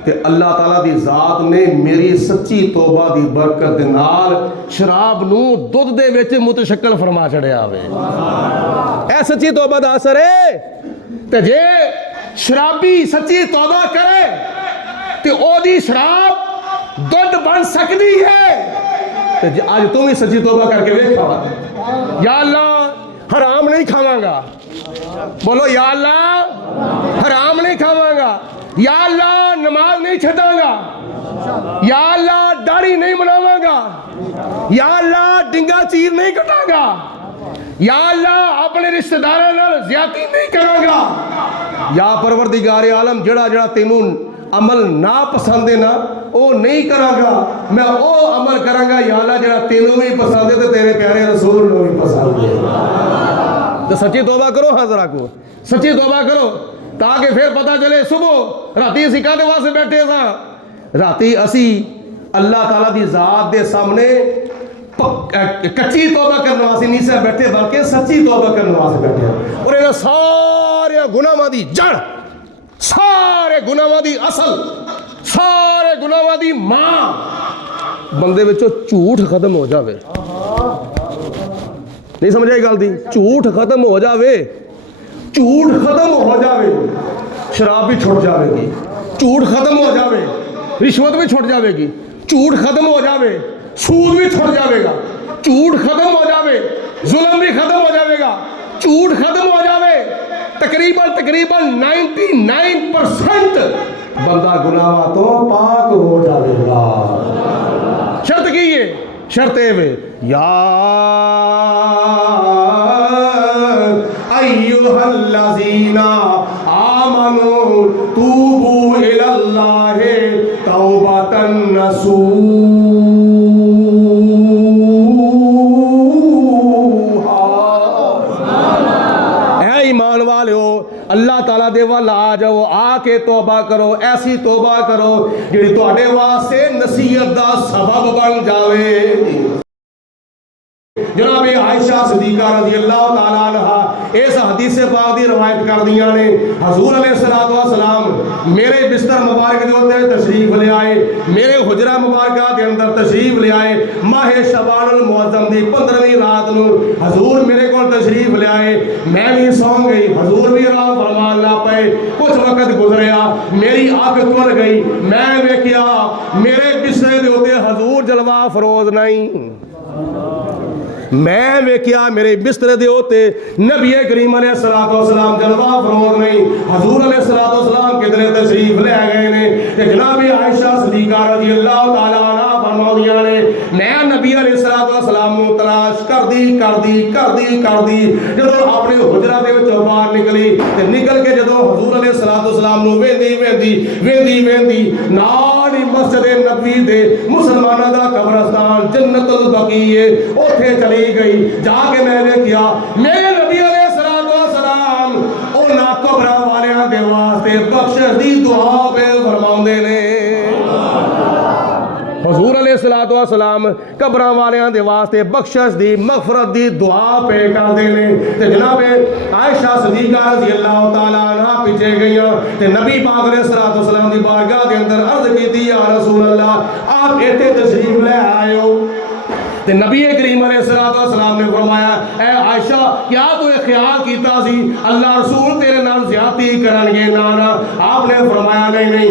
ते अल्लाह ताला दी जात ने मेरी सच्ची तौबा दी बरकत दे नाल शराब नूं दुध दे विच मुतशक्कल फरमा छड़िया वे। ऐ सच्ची तौबा दा असर है। ते जे शराबी सच्ची तौबा करे ते ओदी शराब दुध बन सकती है। ते आज तुम भी सच्ची तौबा करके वेखा, या अल्लाह हराम नहीं खावांगा, बोलो या अल्लाह हराम नहीं खावांगा, या अल्लाह नमाज नहीं छड़ांगा, या अल्लाह दाढ़ी नहीं बनावांगा, या अल्लाह डिंगा चीर नहीं कटांगा, या अल्लाह अपने रिश्तेदारों नाल ज़्यादती नहीं करांगा। या परवरदिगार आलम जड़ा जड़ा तेनू अमल ना पसंद है ना ਉਹ ਨਹੀਂ ਕਰਾਂਗਾ, मैं वो अमल करांगा या अल्लाह जरा तेनों भी पसंद है तो तेरे प्यारे रसूल को भी पसंद है। तो सच्ची तौबा करो, हाँ जरा को सच्ची तौबा करो, ताकि फिर पता चले सुबह राती असीं काहदे वास्ते बैठे सां। राती असी अल्लाह ताला दी जात दे सामने कच्ची तौबा करने वास्ते नहीं से बैठे, बल्कि सच्ची तौबा करने वास्ते बैठे। और इन्हां सारे गुनाहां दी जड़, सारे गुनाहां दी असल, सारे गुनाहां दी मां बंदे विचों झूठ खत्म हो जावे। नहीं समझ आई गल दी? झूठ खत्म हो जावे, झूठ खत्म हो जावे, शराब भी छुट जाएगी, झूठ खत्म हो जावे, रिश्वत भी छुट जाएगी, झूठ खत्म हो जावे, सूद भी छुट जाएगा, झूठ खत्म हो जावे, जुल्म भी खत्म हो जाएगा, झूठ खत्म हो जावे। तकरीबन 99% बंदा गुनाह तो पाक हो जाएगा। शर्त की है? शर्त वे या अय्युहल्लज़ीना आमनू तूबू इलल्लाहि तौबतन नसूहा। ऐ ईमान वाले हो, अल्लाह ताला दे वाल आ जाओ, आके तौबा करो, ऐसी तौबा करो जिहड़ी तुहाडे वास्ते नसीहत दा सबब बन जावे। जनाब आयशा सिद्दीका रज़ी अल्लाह तआला अन्हा इस हदीस पाक दी रवायत कर दियां ने, हजूर अलैहिस्सलातु वस्सलाम मेरे बिस्तर मुबारक दे उत्ते तशरीफ ले आए, मेरे हुजरा मुबारका दे अंदर तशरीफ ले आए। माहे शबानुल मुअज्जम दी 15वीं रात नूं हजूर मेरे कोल तशरीफ ले आए। मैं भी सौ गई, हजूर भी आराम फरमान ला पे। कुछ वक्त गुजरिया, मेरी अख खुल गई, मैं वेखिया मेरे बिस्तर दे उत्ते हजूर जलवा फरोज नहीं। मैं वेख्या मेरे बिस्तर दे उत्ते नबी करीम अलैहिस्सलातु वस्सलाम जलवा फरोज नहीं। हजूर अलैहिस्सलातु वस्सलाम किधरे तशरीफ ले गए ने ते जनाब आयशा सिद्दीका रज़ी अल्लाह तआला अन्हा फरमाउंदियां ने, मैं नबी अलैहिस्सलातु वस्सलाम नूं तलाश करदी जदों अपने हुजरा दे विचों बाहर निकली ते निकल के जदों हजूर अलैहिस्सलातु वस्सलाम नूं वेंदी नाल ही मस्जिद नबी दे मुसलमानां दा कब्रस्तान जन्नतुल बकी है, उत्थे चली गई। जाके मैं देखिया मेरे नबी अलैहिस्सलातु वस्सलाम उन्हां कब्रां वालियां दे वास्ते बख्शिश दी दुआ पे फरमाउंदे ने। हजूर अलैहिस्सलातु वस्सलाम कब्रां वालियां दे वास्ते बख्शिश दी मगफरत दी दुआ पे करदे ने। ते जनाब आयशा सिद्दीका रज़ी अल्लाह तआला अन्हा पीछे गईयां ते नबी पाक अलैहिस्सलातु वस्सलाम दी बारगाह दे अंदर अर्ज कीती, या रसूल अल्लाह आप इत्थे तशरीफ ले आए हो। ते नबी करीम अलैहिस्सलातु वस्सलाम ने फरमाया, ऐ आयशा क्या तू ख्याल कीता सी अल्लाह रसूल तेरे नाल ज़्यादती करनगे? ना ना। आपने फरमाया नहीं,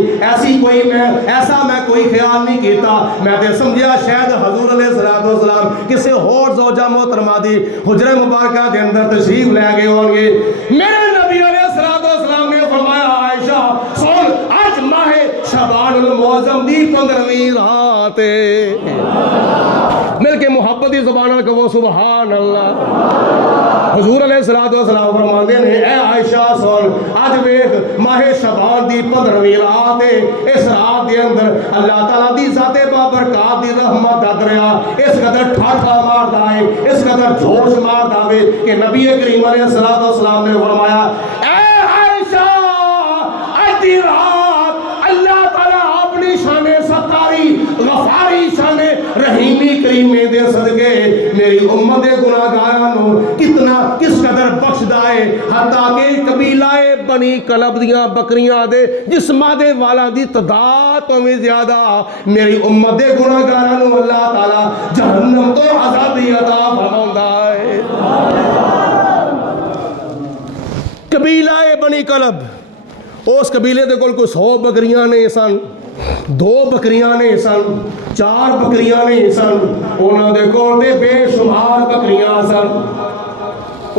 ऐसा मैं कोई ख्याल नहीं कीता। मैं ते समझिया शायद हजूर अलैहिस्सलातु वस्सलाम किसी होर ज़ौजा मोहतरमा दी हुजरे मुबारका दे अंदर तशरीफ ले गए होंगे। मेरे नबी अलैहिस्सलातु वस्सलाम ने फरमाया, आयशा सुन, आज माहे शबानुल मुअज्जम दी 15वीं रात मिलके मोहब्बत की ज़ुबान नाल कहो सुभान अल्लाह। हजूर अलैहिस्सलातु वस्सलाम फरमांदे ने, ए आयशा सुन, अज वेख माहे शबान दी 15वीं रात है। इस रात के अंदर अल्लाह ताला दी ज़ाते बाबरकात दी रहमत दा दरिया इस कदर ठाठा मारदा है, इस कदर जोश मारदा है कि नबी करीम अलैहिस्सलातु वस्सलाम ने फरमाया, ए आयशा अज दी रात अल्लाह ताला अपनी शाने सत्तारी गफारी शाने रहीमी करीमे दे सदके मेरी उम्मत दे गुनाहगारां नूं किस कदर बख्शदा है, हत्ता कि कबीलाए बनी कलब दियां बकरियां दे जिस्मां दे वालां दी तादाद तो भी ज्यादा मेरी उम्मत दे गुनाहगारां नूं अल्लाह ताला जहन्नम तो आजादी अता फरमाउंदा है। कबीलाए बनी कलब, उस कबीले दे कोल कोई 100 बकरियां ने सन, 2 बकरियां ने सन, 4 बकरियां ने सन, उन्हां दे कोल ते बेशुमार बकरियां सन,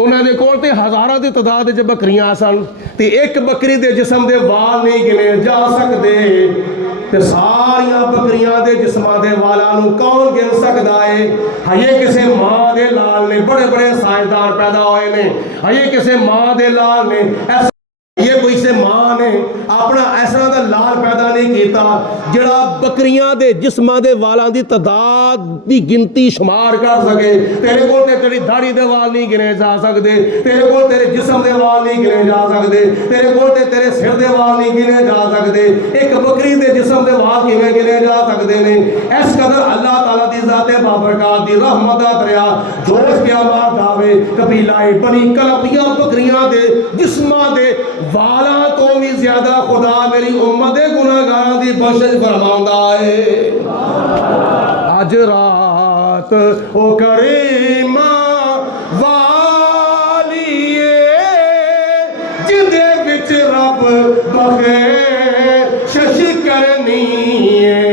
उन्हां दे कोल ते हज़ारां दी तादाद च बकरियां सन। ते एक बकरी दे जिस्म दे वाल नहीं गिने जा सकते, ते सारियां बकरियां दे जिस्मां दे वालां नूं कौन गिन सकदा है? हजे किसे मां दे लाल ने बड़े बड़े साइंसदान पैदा होए ने, हजे किसे मां दे लाल ने ये कोई से मां ने अपना इस तरह का लाल पैदा नहीं कीता जिहड़ा बकरियां दे जिस्मां दे वालां दी तादाद दी गिनती शुमार कर सके। तेरे कोल ते तेरी दाढ़ी दे वाल नहीं गिने जा सकते, तेरे कोल तेरे जिस्म दे वाल नहीं गिने जा सकते, तेरे कोल ते तेरे सिर दे वाल नहीं गिने जा सकते। एक बकरी दे जिस्म दे वाल किवें गिने जा सकते ने? इस कदर अल्लाह ताला दी ज़ात बाबरकत दी रहमत दा दरिया जोश क्या मार दावे कबीला बनी कलब दियां बकरियां दे जिस्मां दे वालां तो भी ज्यादा खुदा मेरी उम्मत दे गुनाहगारां दी बख्शिश फरमाउंदा है। अज रात ओ करीमा वालिए जिदे विच रब बख्शिश करनी है,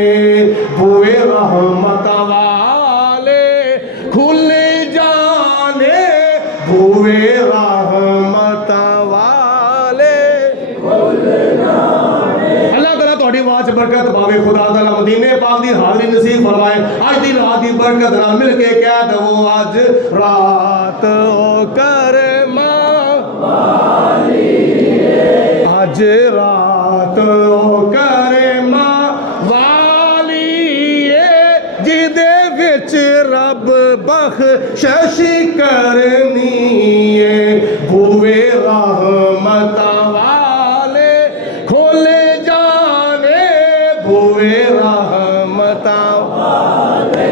बुए रहमत वाले खुल जाने, बुए रहमत वाले खुल जाने। अल्लाह ताला तुहाडी आवाज़ बरकत पावे, खुदा ताला मदीने पाक दी हाज़री नसीब फरमाए। अज दी रात दी बरकत नाल मिल के कह दो अज रात ओ करमा वालिए, अज रात ओ करमा वालिए जिदे विच रब बख्शिश करनी है, बुए रहमत वाले खुल जाने, बुए रहमत वाले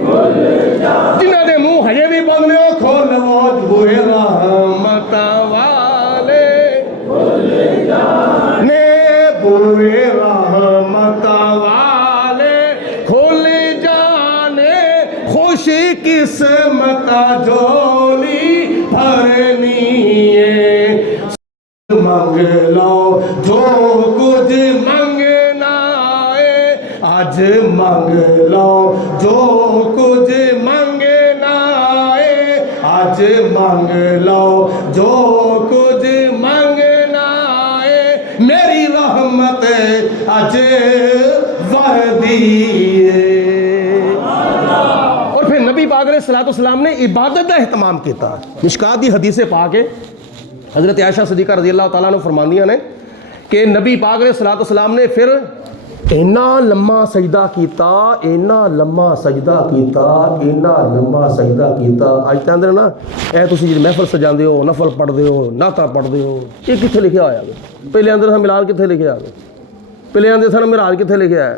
खुल जाने। जिन्हां दे मुंह हजे भी बंद ने ओ खोल लो, बुए रहमत वाले खुल जाने, बुए रहमत वाले खुल जाने। खुशी किस्मत जोली भरनी है, मंग लो जो कुछ मंगना है, आज मंग लो जो कुछ मंगना है, आज मंग लो जो कुछ मंगना है। मेरी रहमत आज वर्दी है। और फिर नबी पाक अलैहिस्सलाम ने इबादत का एहतमाम किया। मिशकात दी हदीस पाक है, हज़रत आयशा सिद्दीक़ा रज़ी अल्लाह तआला अन्हा फरमांदियां ने कि नबी पाक अलैहिस्सलाम ने फिर इन्ना लम्मा सजदा किया, इन्ना लम्मा सजदा किया, इन्ना लम्मा सजदा किया। अज कहते ना ए तुसीं जिहड़ी महफिल सजांदे हो, नफल पढ़दे हो, नाता पढ़दे हो, ये कित्थे लिखिया होया है? पहले आंदे सन मिलाद कित्थे लिखिया है? पहले आंदे सन मिराज कित्थे लिखिया है?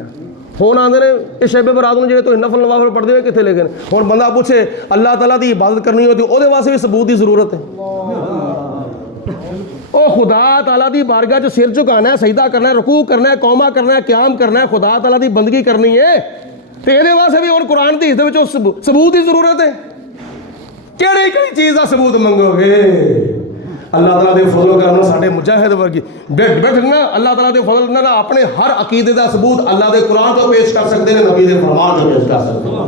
हुण आंदे ने इस शब बरात नूं जिहड़े तुसीं नफल नवाफिल पढ़दे हो कित्थे लिखे ने? हुण बंदा पूछे अल्लाह ताला दी इबादत करनी हो तो उहदे वास्ते भी सबूत की जरूरत है। ओ खुदा ताला दी बारगाह च सिर झुकाना है, सजदा करना है, रुकू करना है, कौमा करना है, क्याम करना है, खुदा ताला दी बंदगी करनी है, तो ये वास्ते भी हुण कुरान दी हदीस विच सबूत की जरूरत है। किहड़ी किहड़ी चीज़ का सबूत मंगोगे? अल्लाह ताला दे फजल करम साडे मुजाहिद वर्गी बैठना अल्लाह ताला दे फजल नाल अपने हर अकीदे का सबूत अल्लाह दे कुरान तो पेश कर सकते हैं, नबी दे फरमान तो पेश कर सकते हैं।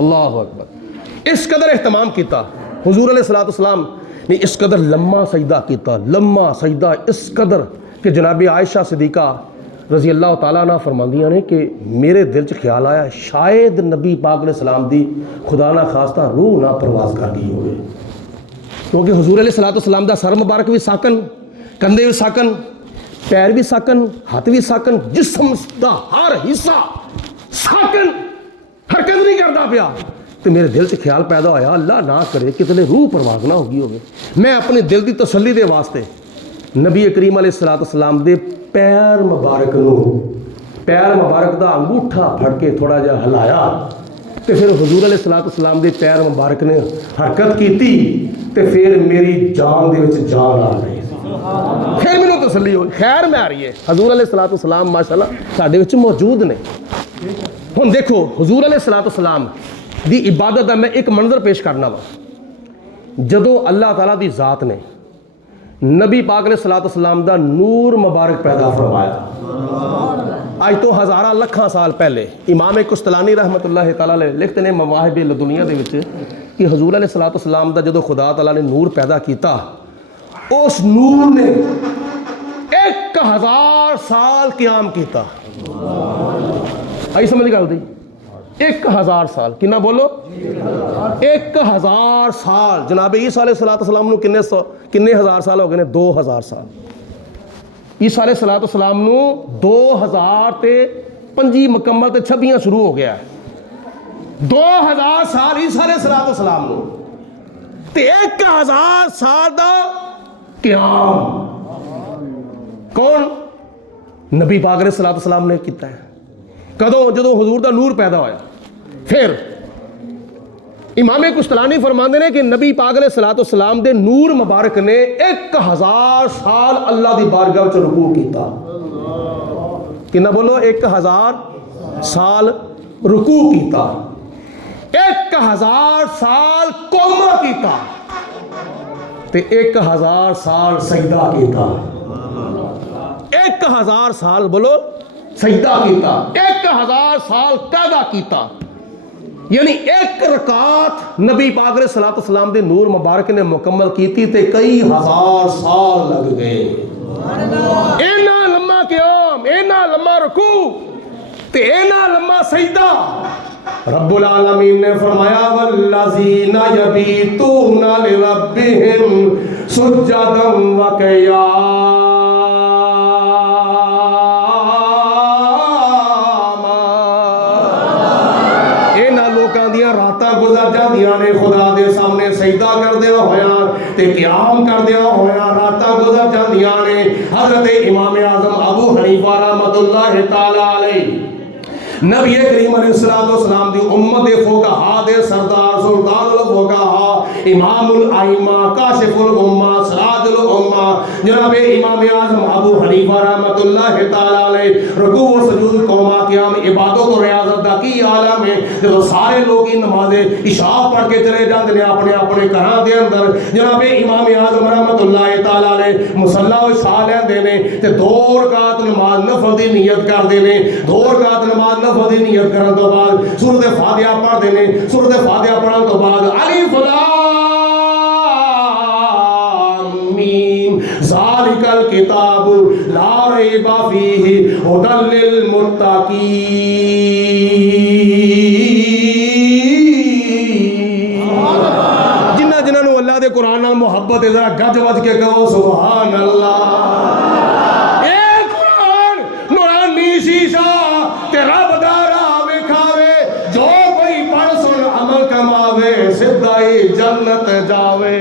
अल्लाहु अकबर। इस कदर एहतमाम किया हुजूर अलैहिस्सलाम ने, इस कदर लम्मा सजदा किया, लम्मा सजदा इस कदर कि जनाब आयशा सिद्दीक़ा रज़ी अल्लाह तआला अन्हा फरमांदियां ने कि मेरे दिल च ख्याल आया शायद नबी पाक अलैहिस्सलाम दी खुदा ना खास्ता रूह ना परवाज कर गई होवे, क्योंकि हुजूर अलैहिस्सलाम दा सर मुबारक भी साकन, कंधे भी साकन, पैर भी साकन, हाथ भी साकन, जिस्म दा हर हिस्सा साकन, हरकत नहीं करता पिया। तो मेरे दिल से ख्याल पैदा होया अल्लाह ना करे कितने रूह परवाज ना होगी होवे। मैं अपने दिल की तसल्ली दे वास्ते नबी करीम अलैहिस्सलाम दे पैर मुबारक नूं, पैर मुबारक दा अंगूठा फड़ के थोड़ा जिहा हिलाया, तो फिर हुजूर अलैहिस्सलाम दे पैर मुबारक ने हरकत की, तो फिर मेरी जान दे विच जान आ गई, फिर मैनूं तसल्ली होई खैर मैं आ रही है। हजूर अलैहिस्सलाम माशाअल्लाह साडे विच मौजूद ने। हुण देखो हजूर अलैहिस्सलाम दी इबादत का मैं एक मंजर पेश करना वा। जदों अल्लाह ताला दी ज़ात ने नबी पाक अलैहिस्सलाम दा नूर मुबारक पैदा फरमाया, आज तो हज़ारा लखां साल पहले इमाम कुस्तलानी रहमतुल्लाह तआला अलैह लिखते हैं मवाहिब लदुनिया दे विच कि हजूर अलैहिस्सलाम दा जदों खुदा ताला ने नूर पैदा किया, उस नूर ने 1000 साल क़याम किया। आई समझ गल दी? 1000 साल कितना बोलो? 1000 साल। जनाब ईसा अलैहिस्सलाम नूं किन्ने हज़ार साल हो गए ने? 2000 साल। ईसा अलैहिस्सलाम ਨੂੰ 2025 ਮੁਕੰਮਲ ਤੇ 26 ਸ਼ੁਰੂ ਹੋ ਗਿਆ 2000 ਸਾਲ ਈਸਾ अलैहिस्सलाम ਨੂੰ ਤੇ 1000 ਸਾਲ ਦਾ ਕਿਆਮ ਕੌਣ ਨਬੀ ਪਾਕ अलैहिस्सलाम ਨੇ ਕੀਤਾ ਹੈ कदों जो हजूर का नूर पैदा होया फिर इमाम कुश्तलानी फरमाते हैं कि नबी पाक अलैहिस्सलाम दे नूर मुबारक ने 1000 साल अल्लाह की बारगाह च रुकू किया कितना बोलो 1000 साल रुकू किया 1000 साल कोमा किया ते 1000 साल सजदा किया 1000 साल बोलो सजदा किया 1000 साल कायदा किया यानी एक रकात नबी पाक अलैहिस्सलाम दे नूर मुबारक ने मुकम्मल की ते कई हजार साल लग गए इना लम्मा क़याम इना लम्मा रुकू ते इना लम्मा सजदा रब्बुल आलमीन ने फरमाया वल्लज़ीना यबीतूना लिरब्बिहिम सुज्जदन व क़ियामा रातां गुजर जांदियां ने खुदा दे सामने सजदा करदियां होया ते क़याम करदियां होया रातां गुजर जांदियां ने हज़रत इमाम आज़म अबू हनीफा रहमतुल्लाह तआला अलैह नबी करीम अलैहिस्सलाम दी उम्मत दे फुक़हा दे सरदार सुल्तानुल फुक़हा इमामुल आइमा काशिफुल उम्मा सिराजुल उम्मा जनाब इमाम आज़म अबू हनीफा रहमतुल्लाह तआला अलैह रुकू व सुजूद कौमा क़याम इबादत और रियाज़त दा की आलम है जब सारे लोग नमाज़े इशा पढ़ के चले जाते हैं अपने अपने घरों के अंदर जनाब इमाम आज़म रहमतुल्लाह तआला अलैह मुसल्ला विछा लैंदे ने ते 2 रकात नमाज नफल दी नियत करते हैं 2 रकात नमाज नफल दी नियत करने तो बाद सूरत फातिहा पढ़ते हैं सूरत फातिहा पढ़ने तो बाद अलिफ लाम मीम ज़ालिकल किताब ला रैबा फीहि हुदल लिल मुत्तकीन जिन्हां जिन्हां नूं अल्लाह दे कुरान नाल मुहब्बत है जरा गज वज के कहो सुभान अल्लाह ए कुरान नूरानी शीशा ते रब दा राह विखावे जो कोई पढ़ सुन अमल कमावे सीधा ही जन्नत जावे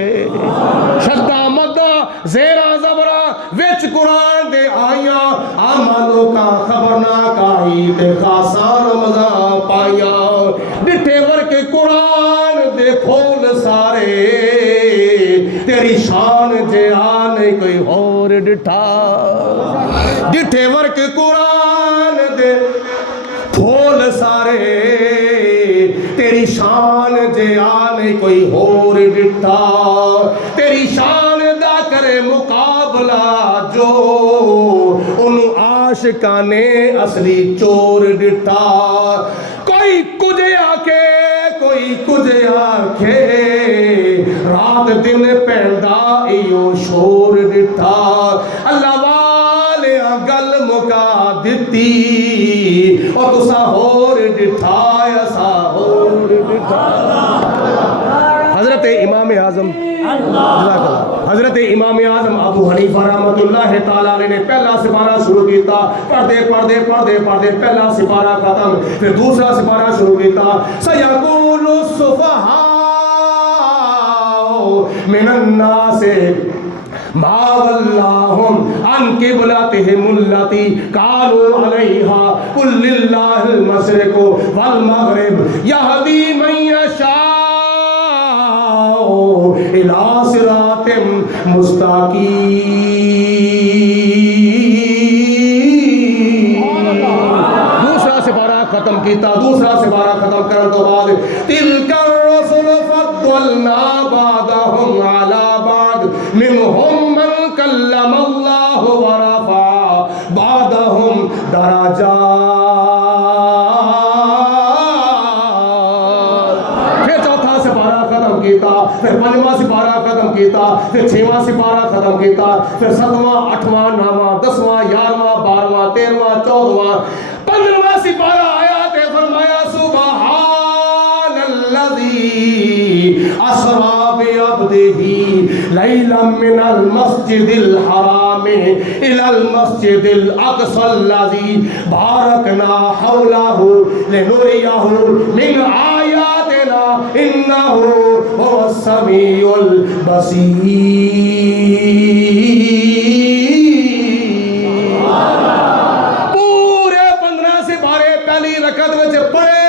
शद्दा मद्दा ज़ेरा ज़बरा विच कुरान दे आइया आमा लोकां खबर ना काई ते खासा रमज़ा पाइया डिठे वर्के कुरान दे खोल सारे तेरी शान जे आने कोई और डिठा डिठे वर्क कुरान दे खोल सारे तेरी शान जे आने कोई और डिठा तेरी शान दा करे मुकाबला जो उन आशिकाने असली चोर डिठा कोई कुछ आखे कोई कुछ आखे रात दिन पैंदा इयो शोर डिठा अल्लाह वाले गल मुका दिती और तुसा होर डिठा असा होर डिठा हजरत इमाम आज़म हजरत इमाम आज़म अबू हनीफा रहमतुल्लाह तआला अलैह ने पहला सिपारा शुरू किया पढ़ते पढ़ते पढ़ते पढ़ते पहला सिपारा खत्म फिर दूसरा सिपारा शुरू किया सयकुलु सुफहा मिनन नास मा वल्लाहुम अन क़िबलतिहिम अल्लती कानू अलैहा कुल लिल्लाहिल मशरिक़ु वल मग़रिब यहदी मन यशा इला सिरातिम मुस्तक़ीम दूसरा सिपारा खत्म किया दूसरा सिपारा खत्म करने तो बाद तिलकर रसूल फद्दलना बादहुम अला बाद मिनहुम मन कल्लमल्लाहु व रफ़ा बादहुम दराजात फिर चौथा सिपारा खत्म किया फिर 5वां सिपारा खत्म किया फिर 6वां सिपारा खत्म किया फिर 7वां 8वां 9वां 10वां 11वां 12वां 13वां 14वां 15वां सिपारा आया ते फरमाया सुबहानल्लज़ी असरा बिअब्दिही लैलम मिनल मस्जिदिल हराम इलल मस्जिदिल अक़सल्लज़ी बारकना हौलहु लिनुरियहु मिन आयातिना इन्नहु हुवस समीउल बसीर। पूरे 15 सिपारे पहली रकत में पढ़े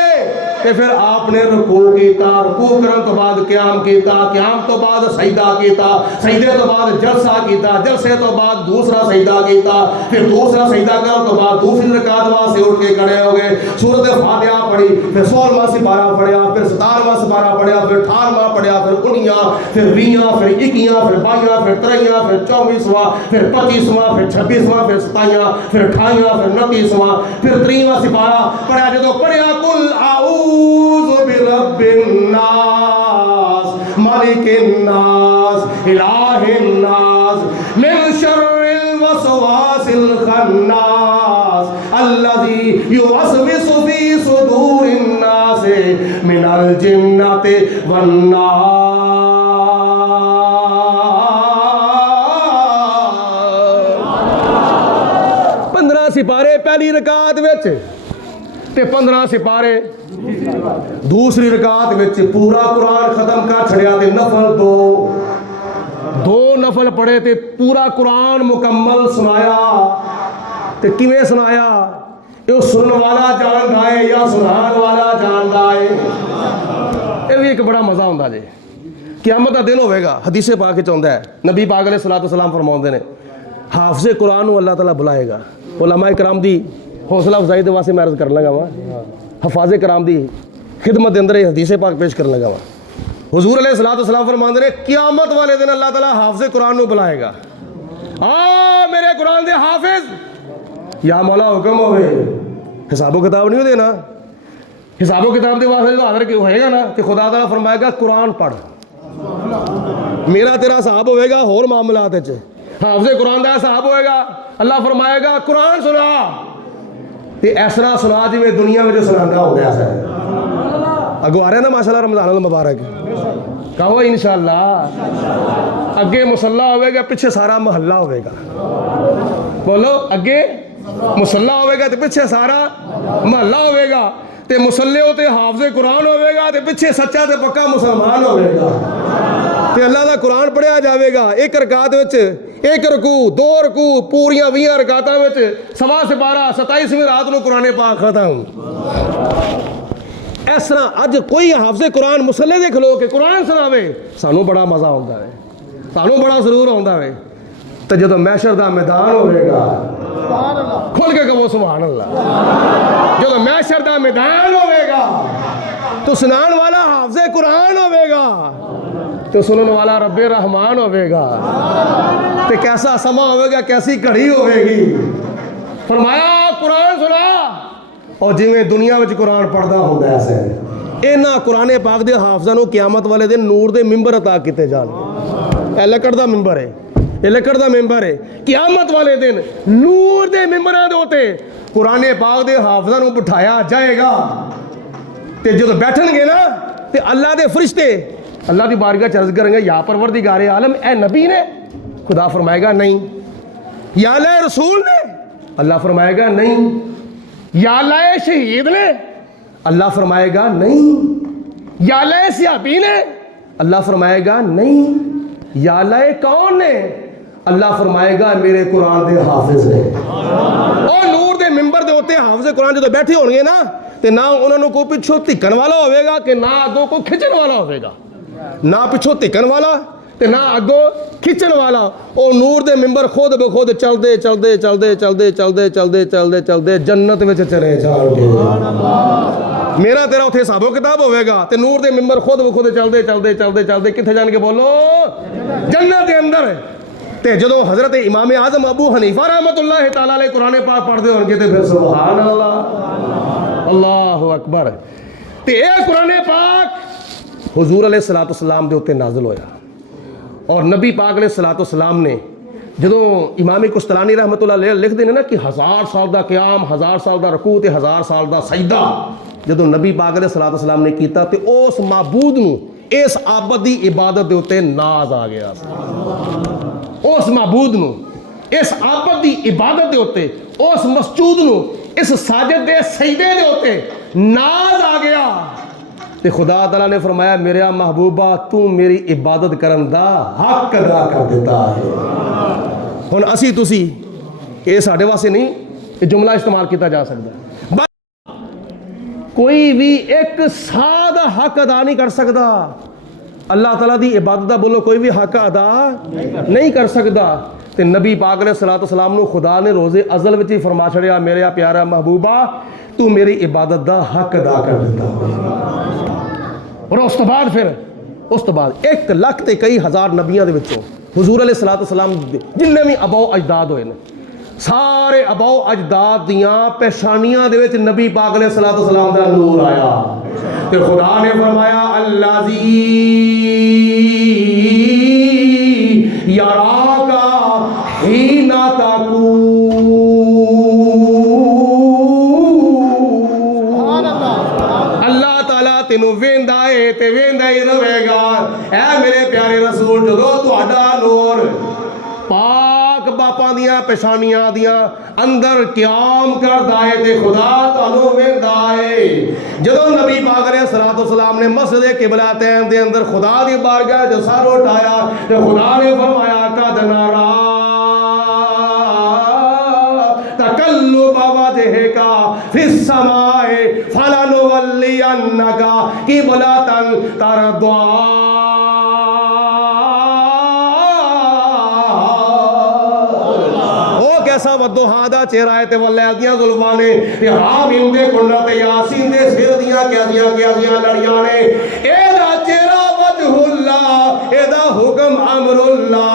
ते फिर आपने रुकू किया, रुकू करन तो बाद क़याम किया, क़याम तो बाद सजदा किया, सजदे तो बाद जलसा किया, जलसे तो बाद दूसरा सजदा किया, फिर दूसरा सजदा करन तो बाद दूसरी रकात वास्ते उठ के खड़े हो गए, सूरत फातिहा पढ़ी, फिर 16वां सिपारा पढ़िया, फिर 17वां सिपारा पढ़िया, फिर 18वां पढ़िया, फिर 19, फिर 20, फिर 21, फिर 22, फिर 23, फिर 24वां, फिर 25वां, फिर 26वां, फिर 27, फिर 28, फिर 29वां, फिर 30वां सिपारा पढ़िया। जो पढ़िया कुल आऊज़ु बिरब्बिन नास मालिकिन नास इलाहिन नास मिन शर्रिल वसवासिल खन्नास अल्लज़ी युवस्विसु फी सुदूरिन नास मिनल जिन्नति वन नास। 15 सिपारे पहली रकात विच ते 15 सिपारे दूसरी रकात विच पूरा कुरान खत्म कर छड़िया ते नफल दो नफल पढ़े ते पूरा कुरान मुकम्मल सुनाया। ते किवें सुनाया? ये सुनने वाला जानदा है या सुनाने वाला जानदा है? ये भी एक बड़ा मजा हुंदा जे। क़यामत दा दिन होवेगा, हदीस पाक विच आउंदा है, नबी पाक अलैहिस्सलातु वस्सलाम फरमाउंदे ने हाफिज़े कुरान नूं अल्लाह ताला बुलाएगा। उलमा इकराम दी हौसला अफजाई दे वास्ते मैं अर्ज़ कर लगा वा, हफाज़े कराम दी खिदमत के अंदर हदीस पाक पेश कर लगा वा। हुजूर अलैहिस्सलातु वस्सलाम फरमांदे ने क़यामत वाले दिन अल्लाह ताला हाफिज़े कुरान नूं बुलाएगा, आ मेरे कुरान दे हाफिज़, या मौला हुक्म होवे। हिसाबो किताब नहीं देना, हिसाबो किताब के वास्ते हाज़िर क्यों होएगा ना कि खुदा ताला फरमाएगा कुरान पढ़, मेरा तेरा हिसाब होएगा होर मामलात विच, हाफिज़े कुरान दा हिसाब होएगा। अल्लाह फरमाएगा कुरान सुना, ते इस तरह सुना जिवें दुनिया में जो सुनांदा होंदा है। अगो आ रहा ना माशाअल्लाह रमज़ान मुबारक, कहो इंशाअल्लाह। अगे मुसल्ला होवेगा, पीछे सारा महल्ला होवेगा। बोलो, अगे मुसल्ला होवेगा तो पीछे सारा महल्ला होवेगा, ते मुसल्ले ते हाफिज़े कुरान होवेगा, ते पीछे सच्चा ते पक्का मुसलमान होवेगा। ते अल्लाह दा कुरान पढ़िया जाएगा। एक रकात विच एक रकू, 2 रकू, पूरियां 20 रकातां विच सवा सिपारा 27वीं रात नूं कुरान पाक खत्म। इस तरह अज कोई हाफिज़े कुरान मुसल्ले दे खलो के कुरान सुनावे, सानू बड़ा मज़ा आउंदा है, सानू बड़ा सुरूर आउंदा है। तो जदों महशर दा मैदान होवेगा, खुल के कहो सुभान अल्लाह, जदों महशर दा मैदान होवेगा तो सुनान वाला हाफिज़े कुरान होवेगा, तो सुनने वाला रब्बे रहमान होवेगा। तो कैसा समा होवेगा, कैसी घड़ी होवेगी। फरमाया कुरान सुना, और जिवें दुनिया में कुरान पढ़ता होंदा है ऐसे इन्हां कुरान पाक दे हाफिज़ां नूं क़यामत वाले दिन नूर दे मिंबर अता किते जाण। ए लकड़ दा मिंबर है, ये लकड़ दा मिंबर है। क़यामत वाले दिन नूर दे मिंबरां दे उत्ते कुरान पाक दे हाफिज़ां नूं बिठाया जाएगा। ते जदों बैठणगे ना ते अल्लाह दे फरिश्ते अल्लाह की बारगाह च अर्ज़ करेंगे, या परवरदिगारे आलम, ए नबी ने? खुदा फरमाएगा नहीं। या अल्लाह रसूल ने? अल्लाह फरमाएगा नहीं। या अल्लाह शहीद ने? अल्लाह फरमाएगा नहीं। या अल्लाह सहाबी ने? अल्लाह फरमाएगा नहीं। या अल्लाह कौन ने? अल्लाह फरमाएगा मेरे कुरान दे हाफिज़ ने। और नूर दे मिंबर दे उत्ते हाफिज़े कुरान जो बैठे होंगे ना, तो ना उन्होंने कोई पिछों धिक्कन वाला होगा कि ना अगों को खिंचण वाला होगा, ना पिछों धिक्कन वाला ते ना अगों खिंचण वाला। और नूर दे मिंबर खुद ब खुद चलते चलते चलते चलते चलते चलते चलते चलते जन्नत में चले जाओगे। मेरा तेरा उत्थे हिसाबो किताब होगा, तो नूर दे मिंबर खुद ब खुद चलते चलते चलते चलते कित्थे जाणगे? बोलो, जन्नत के अंदर। ते जदों हज़रत इमाम आज़म अबू हनीफा रहमतुल्लाह तआला अलैह कुरान पाक पढ़ते होंगे तो फिर सुभान अल्लाह, अल्लाहु अकबर। ते ये कुरान पाक हुजूर अलैहिस्सलातु वस्सलाम दे उत्ते नाज़िल होया। और नबी पाक अलैहिस्सलातु वस्सलाम ने जदों इमाम कुश्तलानी रहमतुल्लाह अलैह लिखते हैं ना कि 1000 साल का क़याम, 1000 साल का रकू ते 1000 साल का सजदा जदों नबी पाक अलैहिस्सलातु वस्सलाम ने कीता, ते उस माबूद नूं इस आबद की इबादत के उत्ते नाज आ गया। उस महबूद नूं इस आबद की इबादत के उत्ते उस मसजूद नूं इस साजिद के सजदे के उत्ते नाज आ गया। तो खुदा तआला ने फरमाया मेरा महबूबा तू मेरी इबादत करन दा हक अदा कर दिता है। हुण असी तुसी ये साडे वास्ते नहीं ये जुमला इस्तेमाल किया जा सकता। कोई भी एक सादा हक अदा नहीं कर सकता। अल्लाह ताला दी इबादत दा बोलो कोई भी हक अदा नहीं कर सकता। तो नबी पाक अलैहिस्सलातु वस्सलाम नूं खुदा ने रोज़े अज़ल विच ही फरमा छड़िया मेरा प्यारा महबूबा तू मेरी इबादत दा हक अदा कर दिता। और उस तो बाद फिर उस तो बाद 1 लाख ते कई हज़ार नबियां दे विचों हुजूर अलैहिस्सलातु वस्सलाम जिन्ने भी अबो अजदाद होए ने सारे अबो अजदाद दियां पेशानियां दे विच नबी पाक अलैहिस्सलातु वस्सलाम दा नूर आया। ते खुदा ने फरमाया अल्लाज़ी यराका हीना तकूम। अल्लाह ताला तेनू वेंदा है ते वेंदा ही रहेगा। ऐ मेरे प्यारे रसूल जदों तुहाडा नूर पाक बापा दियां पेशानियां दियां अंदर क्याम करदा है ते खुदा तुहानू वेंदा है। जदों नबी पाक अलैहिस्सलातु वस्सलाम ने मस्जिद किबलातैन दे अंदर खुदा दी बारगाह च सर उठाया ते खुदा ने फरमाया कद नरा तकल्लुब वजहिका फिस समाए फलनुवल्लियन्नका किबलतन तरदा। ऐसा वदोहा दा चेहरा है ते वल्लै दियां जुल्फां ने ते हामीम दे कुंडा ते यासीन दे सिर दियां कैसियां लड़ियां ने। एदा चेहरा वजहुल्ला एदा हुक्म अमरुल्ला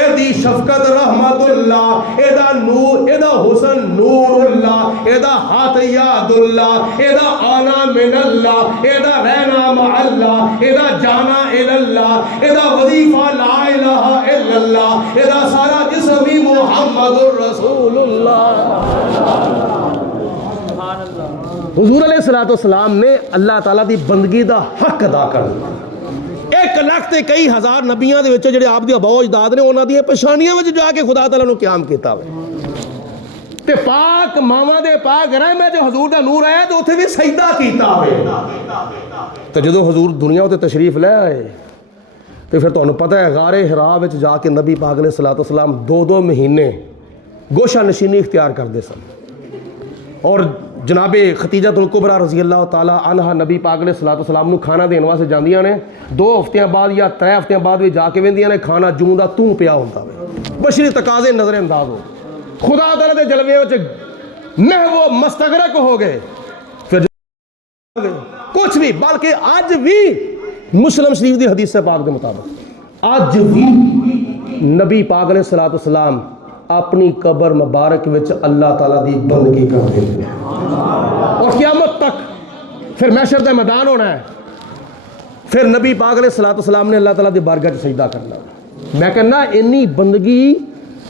एदी शफकत रहमतुल्ला एदा नूर एदा हुसन नूरुल्ला एदा हाथ यादुल्ला एदा आना मिनल्ला एदा रहना मअल्ला एदा जाना इलल्ला एदा वजीफा ला इलाहा इल्लल्लाह एदा सारा जिस्म भी मुहम्मदुर हुजूर अलैहिस्सलातु वस्सलाम ने अल्लाह ताला दी बंदगी दा हक अदा कर दिता। 1 लाख ते कई हज़ार नबियां दे विच जिहड़े आप दे अबो अजदाद ने उन्हां दी पेशानियां विच जाके खुदा ताला नूं क़याम कीता वे ते पाक मावां दे पाक रहमे च हुजूर दा नूर आया ते उत्थे भी सजदा कीता वे। ते जदों हुजूर दुनिया उत्ते तशरीफ ले आए तो फिर तुहानूं पता है गारे हिरा विच जाके नबी पाक अलैहिस्सलातु वस्सलाम 2-2 महीने गोशा नशीनी इख्तियार करते सन। और जनाबे खतीजतुल कुबरा रज़ी अल्लाह ताला अन्हा नबी पाक अलैहिस्सलातु वस्सलाम नूं खाना देने वास्ते जांदियां ने 2 हफ्तियां बाद या 3 हफ्तियां बाद भी जाके वेंदियां ने खाना जूं दा तूं पिया होंदा वे बशरी तकाजे नज़रअंदाज हो खुदा ताला दे जलवे विच महवो मस्तगरक हो गए। फिर कुछ भी बल्कि अज भी मुस्लिम शरीफ की हदीस पाक के मुताबिक अज भी नबी पाक अलैहिस्सलातु वस्सलाम अपनी कबर मुबारक विच अल्लाह ताला दी बंदगी करते हैं और क़यामत तक फिर महशर का मैदान होना है। फिर नबी पाक अलैहिस्सलातु वस्सलाम ने अल्लाह ताला दी बारगाह च सजदा करना। मैं कहना इन्नी बंदगी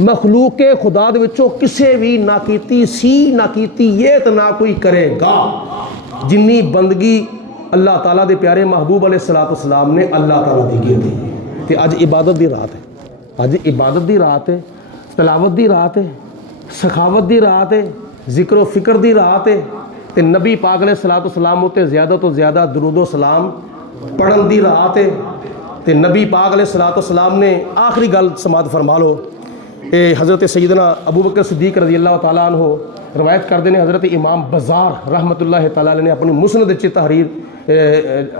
मखलूक खुदा दे विचों किसे भी ना कीती सी ना कीती ये तो ना कोई करेगा जिन्नी बंदगी अल्लाह ताला दे प्यारे महबूब अलैहिस्सलातु वस्सलाम ने अल्लाह ताला दी कीती। ते अज इबादत दी रात है, अज इबादत दी रात है, तलावत दी रात है, सखावत दी रात है, जिक्र फिक्र दी रात है। ते नबी पाक अलैहिस्सलातु वस्सलाम उत्ते ज़्यादा तो ज़्यादा दुरूदो सलाम पढ़न दी रात है। ते नबी पाक अलैहिस्सलातु वस्सलाम ने आखिरी गल समात फरमा लो ये हज़रत सैयदना अबू बकर सिद्दीक़ रज़ी अल्लाह तआला अन्हु रवायत करते हैं। हज़रत इमाम बज़ार रहमतुल्लाह तआला ने अपनी मुस्नद च तहरीर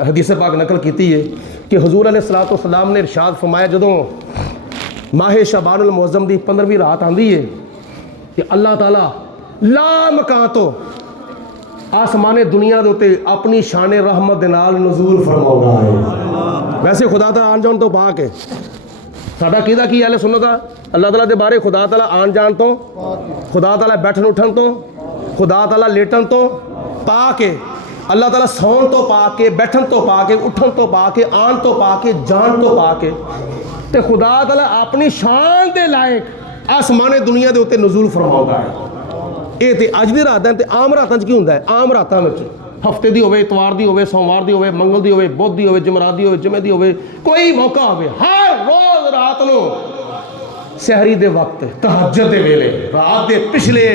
हदीस पाक नकल की है कि हुजूर अलैहिस्सलातु वस्सलाम ने इरशाद फरमाया जदों माह शबानुल मुअज़्ज़म दी 15वीं रात आंदी है कि अल्लाह ताला ला मकां तो आसमाने दुनिया के उत्ते अपनी शान रहमत दे नाल नज़ूल फरमाउंदा है। वैसे खुदा ताला आन जान तो पाक है साडा कीदा की अहले सुन्नत दा अल्लाह ताला दे बारे खुदा ताला आन जान तो खुदा ताला बैठन उठन तो खुदा ताला लेटन तो पाक है। अल्लाह ताला सौन तो पा के बैठन तो पा के उठन तो पा के आन तो पा के जान तो पा के ते खुदा ताला अपनी शान दे लायक आसमाने दुनिया के उत्ते नज़ूल फरमाउंदा है। ये तो अज दी रात है। तो आम रातां च की हुंदा है आम रातां विच हफ्ते की होवे, इतवार की होवे, सोमवार की होवे, मंगल की होवे, बुध की होवे, जमरात की होवे, जुमे की होवे, कोई मौका होवे, हर रोज़ रात को सहरी दे वक्त, तहज्जुद दे वेले, रात दे पिछले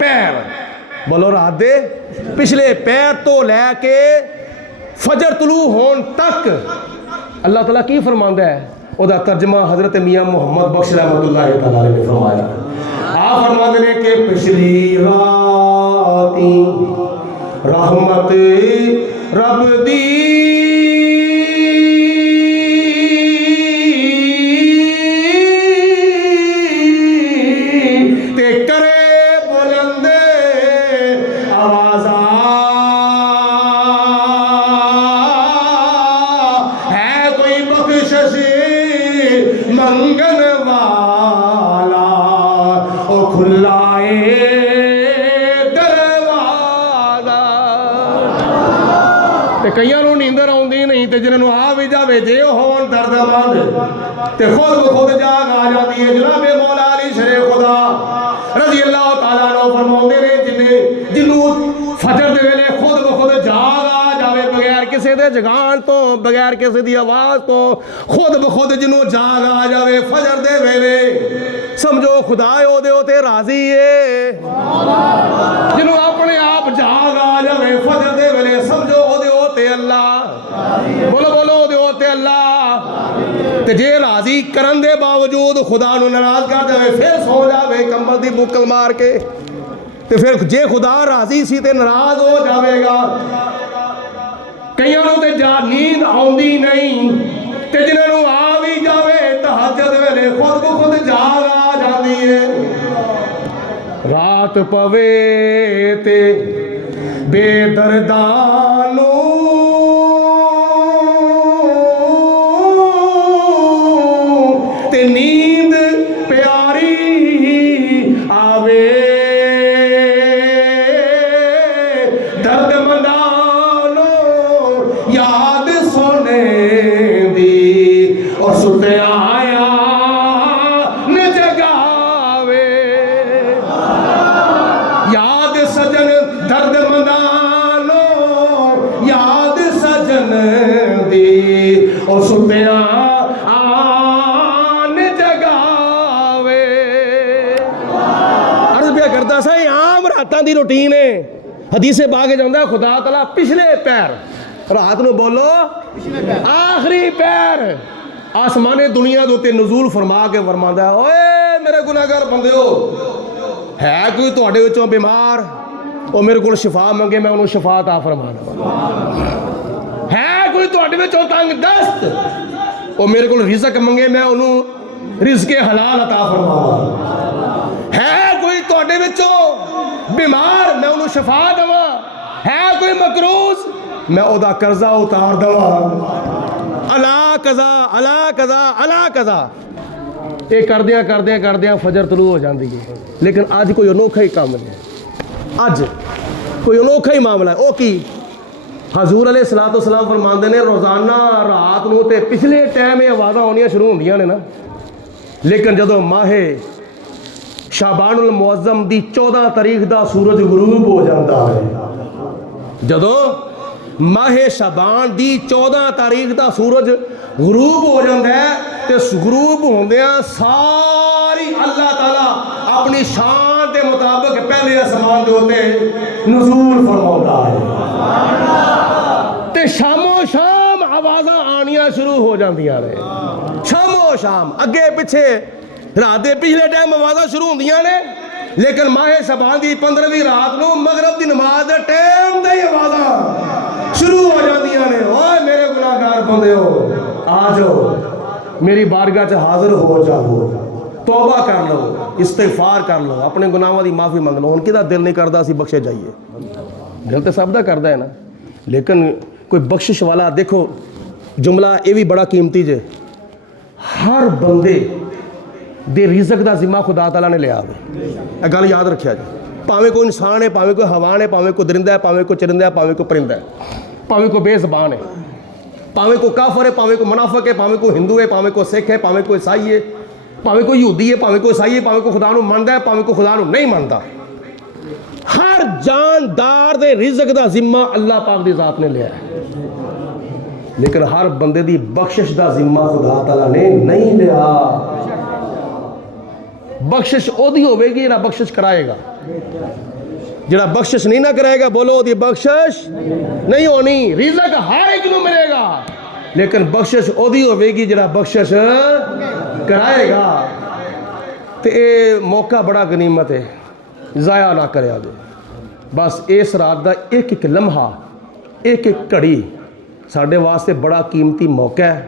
पैर, बोलो रात दे पिछले पैर तो लैके फजर तुलू होने तक अल्लाह ताला की फरमांदा है, उसका तर्जमा हज़रत मियाँ मुहम्मद बख्श रहमतुल्लाह तआला ने फरमाया। आप फरमाते ने कि पिछली राती रहमत रब दी ते करे बुलंद आवाज़ा है कोई बख्शिश मंगन वाला ओ खुलाए दरवाजा। ते कईयां नूं नींदर आउंदी नहीं, ते जिन्हां आ भी जावे जे होण दर्दमंद ते खुद ब खुद जाग आ जाती है। जनाबे मौला अली शरे खुदा रज़ी अल्लाह तआला अन्हु फरमाउंदे ने जिन्नू फजर दे वेले खुद ब खुद जाग आ जावे, बगैर किसी दे जगान तो, बगैर किसी दी आवाज़ तो, खुद ब खुद जिन्नू जाग आ जावे फजर दे वेले, समझो खुदा ओदे ते राजी है। जिन्नू अपने आप जाग आ जावे फजर दे वेले, समझो ओदे ते अल्लाह, बोलो बोलो ओदे ते अल्लाह। ते जे राजी करन दे बावजूद खुदा नू नाराज कर जावे, फिर सो जावे कंबल दी बुक्कल मार के, ते फिर जे खुदा राजी सी ते नाराज हो जावेगा। कईयां नूं ते जा नींद आउंदी नहीं, ते जिन्हां नूं आ भी जावे तहज्जुद वेले खुद ब खुद जाग आ जाती है। रात पवे ते बेदर्दां नूं ते नींद प्यारी आवे, दर्दमंदां नूं याद सोने दी और सुते आया न जगावे। याद सजन दर्दमंदां नूं याद सजन दी और सुते रातां दी रूटीन है। हदीसे बागे जांदा खुदा तआला पिछले पैर रात नूं बोलो आखिरी पैर आसमाने दुनिया दे उत्ते नज़ूल फरमा के फरमांदा है, ओए मेरे गुनाहगार बंदेओ, है कोई तुहाडे विचों बीमार, ओ मेरे कोल शिफा मंगे मैं उन्होंने शिफा अता फरमाना। है कोई तुहाडे विचों तंग दस्त, ओ मेरे कोल रिज़्क मंगे मैं उन्होंने रिज़्क़े हलाल अता फरमाना। है कोई तुहाडे विचों बीमार, मैं उन्होंने शिफा देवां। है कोई मकरूज, मैं ओदा कर्जा उतार देवां। अला कज़ा अला कज़ा अला कज़ा, ये करदियां करदियां करदियां फजर तुलू हो जाती है। लेकिन अज कोई अनोखा ही काम है, अज कोई अनोखा ही मामला है। वो की हजूर अलैहिस्सलाम फरमाते ने रोज़ाना रात नूं ते पिछले टाइम ये आवाज़ां आउणियां शुरू होंदियां ने ना, लेकिन जदों माहे शाबानुल मुअज़्ज़म दी 14 तारीख का सूरज गुरूब हो जाता है, जदों माहे शाबान दी 14 तारीख का सूरज गुरूब हो जाता है, तो गुरूब होंदियां सारी अल्लाह ताला अपनी शान के मुताबिक पहले आसमान के उत्ते नज़ूल फरमाता है, ते शामो शाम आवाज़ां आनियां शुरू हो जांदियां ने। शामो शाम अगे पिछे रात के पिछले टाइम आवाज़ां शुरू होंदियां ने, लेकिन माहे शाबान की 15वीं रात को मगरब की नमाज के टाइम से ही आवाज़ां शुरू हो जांदियां ने। ओए मेरे गुनाहगार बंदेओ, आ जाओ मेरी बारगाह च हाजिर हो जाओ, तौबा कर लो, इस्तिगफार कर लो, अपने गुनाहों की माफ़ी मंग लो। हुण किहदा दिल नहीं करता असीं बख्शे जाइए, दिल तो सब दा करदा है ना, लेकिन कोई बख्शिश वाला देखो जुमला ये भी बड़ा कीमती जे, हर बंदे दे रिज़्क का जिम्मा खुदा ताला ने लिया हुआ, गल याद रखिया जी। भावें कोई इंसान है, भावें कोई हवान है, भावें कोई दरिंदा है, भावें कोई चरिंदा है, भावें कोई परिंदा है, भावें कोई बेज़बान है, भावें कोई काफर है, भावें कोई मुनाफिक है, भावें कोई हिंदू है, भावें कोई सिख है, भावें कोई ईसाई है, भावें कोई यहूदी है, भावें कोई ईसाई है, भावें कोई खुदा नूं मनदा है, भावें कोई खुदा नूं नहीं मनदा, हर जानदार दे रिज़्क दा जिम्मा अल्लाह पाक दी ज़ात ने लिया है, लेकिन हर बंदे दी बख्शिश दा जिम्मा खुदा ताला ने नहीं लिया। बख्शिश ओदी होवेगी ना बख्शिश कराएगा, जिहड़ा बख्शिश नहीं ना कराएगा बोलो ओदी बख्शिश नहीं होनी। रिज़्क हर एक नूं मिलेगा, लेकिन बख्शिश ओदी होवेगी जिहड़ा बख्शिश कराएगा। ते ये मौका बड़ा गनीमत है, ज़ाया ना करे जे। बस इस रात का एक एक लम्हा, एक एक घड़ी साढ़े वास्ते बड़ा कीमती मौका है।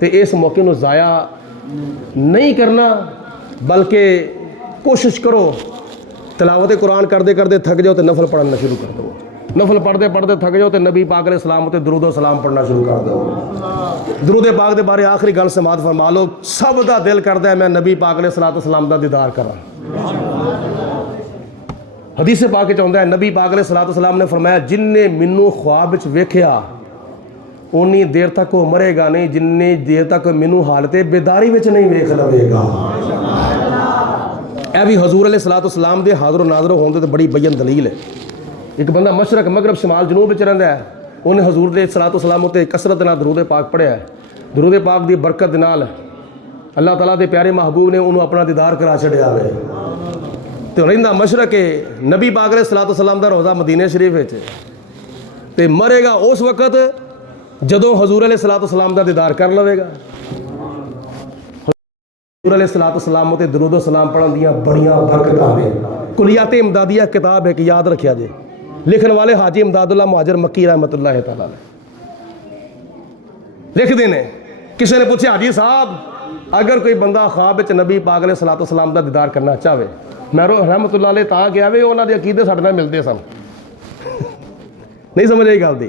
तो इस मौके को ज़ाया नहीं करना, बल्कि कोशिश करो तिलावत कुरान करते करते थक जाओ तो नफल पढ़ना शुरू कर दो। नफल पढ़ते पढ़ते थक जाओ तो नबी पाक अलैहि सलाम ते दुरूद सलाम पढ़ना शुरू कर दो। दुरूद पाक के बारे आखिरी गल समात फरमा लो, सब का दिल करता है मैं नबी पाक अलैहि सलाम का दीदार करा। हदीस पाक चाहता है नबी पाक अलैहि सलाम ने फरमाया जिन्ने मैनू ख्वाब विच वेख्या उन्नी देर तक वो मरेगा नहीं जिन्नी देर तक मैनू हालत बेदारी विच नहीं वेख लवेगा। यह भी हजूर अलैहिस्सलाम दे हाज़िर नाज़िर होने तो बड़ी बयन दलील है। एक बंदा मशरक मगरब शमाल जनूब में रहिंदा है, उन्हें हजूर अलैहिस्सलाम उत्ते कसरत नाल दरूद पाक पढ़िया है। दरूद पाक की बरकत दे नाल अल्लाह ताला दे प्यारे महबूब ने उन्होंने अपना दीदार करा छड़िया है। तो रहिंदा मशरक है, नबी पाक अलैहिस्सलाम दा रोज़ा मदीने शरीफ विच ते मरेगा उस वक्त जदों हजूर अलैहिस्सलाम दा दीदार कर लवेगा। हजूर अलैहिस्सलाम उत्ते दरूद सलाम पढ़न दियां बड़ियां बरकतां ने। कुलियात इमदादिया किताब एक याद रखिया जे, लिखन वाले हाजी इमदादुल्लाह मुहाजिर मक्की रहमतुल्लाह तआला लिखते हैं। किसी ने पूछा हाजी साहब अगर कोई बंदा ख्वाब विच नबी पाक अलैहिस्सलाम दा दीदार करना चाहे, मैं रहमतुल्लाह अलैह तां गया वे उन्हां दे अकीदे साडे नाल मिलदे सन। नहीं समझ आई गल दी,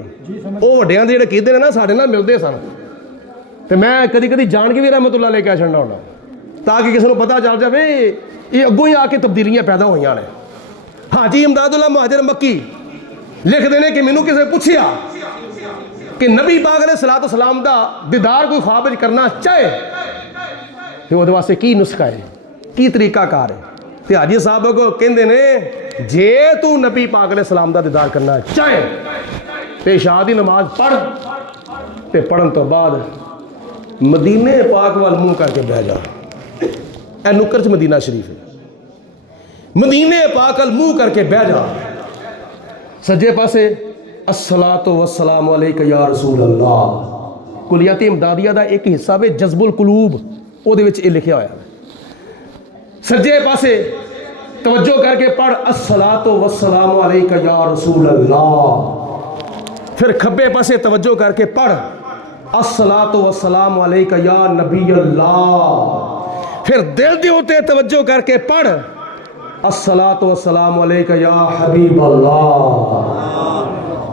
वो वड्डियां दे जिहड़े अकीदे ने ना साडे नाल मिलदे सन। तो मैं कदी कदी जान के भी रहमतुल्लाह अलैह कह छड़ना होना ताकि किसी को पता चल जाए ये अगों ही आके तब्दीलियां पैदा हुई ने। हाजी इमदादुल्लाह मुहाजिर मक्की लिखते हैं कि मैनू किसी पूछया कि नबी पाक अलैहिस्सलाम दा दीदार कोई ख्वाब विच करना चाहे तो वो वास्ते की नुस्खा है, की तरीकाकार है। तो हाजी साहब को कहते ने जे तू नबी पाक अलैहिस्सलाम दा दीदार करना चाहे तो इशा दी नमाज पढ़, ते पढ़न तो बाद मदीने पाक वाल मुँह करके बह जा। ए नुक्कर च मदीना शरीफ है, मदीने पाक अल मुँह करके बह जा। सज्जे पासे अस्सलातु वस्सलामु अलैका या रसूल अल्लाह। कुलियात इमदादिया दा एक हिस्सा वे जज्बुल कुलूब, ओहदे विच ये लिखिया होया है। सज्जे पासे तवज्जो करके पढ़ अस्सलातु वस्सलामु अलैका या रसूल अल्लाह। फिर खब्बे पासे तवज्जो करके पढ़ अस्सलातु वस्सलामु अलैका या नबी अल्लाह। फिर दिल दे उत्ते तवज्जो करके पढ़ अस्सलातु वस्सलामु अलैका या हबीब अल्लाह।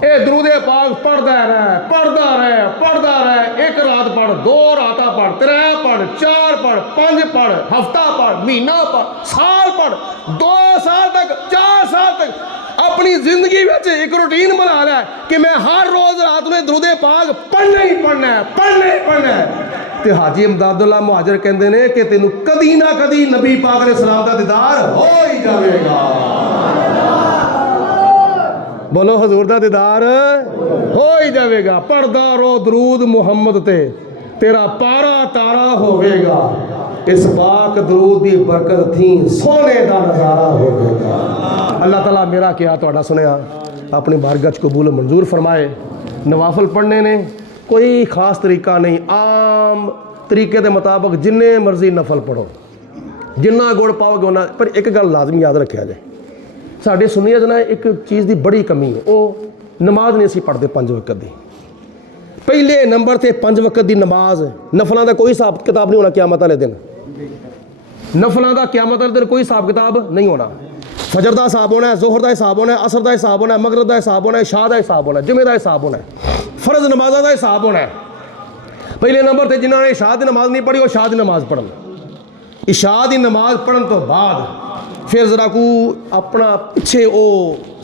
ए दरूदे पाक पढ़दा रह, पढ़दा रह, पढ़दा रह। एक रात पढ़, दो रातां पढ़, त्रै पढ़, चार पढ़, पांच पढ़, हफ्ता पढ़, महीना पढ़, साल पढ़, 2 साल तक, 4 साल तक अपनी जिंदगी में एक रूटीन बना लै कि मैं हर रोज रात में दरूदे पाक पढ़ना ही पढ़ना है, पढ़ना ही पढ़ना है। तो हाजी इमदादुल्लाह मुहाजिर कहते हैं कि तेनू कदी ना कदी नबी पाक अलैहिस्सलाम दा दीदार हो ही जाएगा। बोलो हजूर दा दीदार हो ही जाएगा। पढ़दा रो दरूद मुहम्मद ते तेरा पारा तारा होवेगा। इस पाक दरूद की बरकत थी सोने का नज़ारा होवेगा। अल्लाह ताला मेरा क्या तुहाडा सुनिया अपनी बारगाह च कबूल मंजूर फरमाए। नवाफल पढ़ने ने कोई खास तरीका नहीं, आम तरीके के मुताबिक जिन्ने मर्जी नफल पढ़ो, जिन्ना गुड़ पाओगे उन्ना। पर एक गल लाजमी याद रखा जाए, साढ़े सुन्नियां च ना एक चीज़ की बड़ी कमी है, वो नमाज नहीं असीं पढ़ते 5 वक्त की। पहले नंबर ते 5 वक्त की नमाज, नफलों का कोई हिसाब किताब नहीं होना क़यामत वाले दिन। नफलों का क़यामत वाले दिन कोई हिसाब किताब नहीं होना। फजर का हिसाब होना है, जोहर का हिसाब होना है, असर का हिसाब होना है, मगरब का हिसाब होना है, शाह का हिसाब होना है, जुमे का हिसाब होना है, फर्ज नमाजा का हिसाब होना है। पहले नंबर पर जिन्होंने इशा की नमाज नहीं पढ़ी वो इशा की नमाज पढ़न। इशा की नमाज पढ़न तो बाद फिर जरा को अपना पिछे वो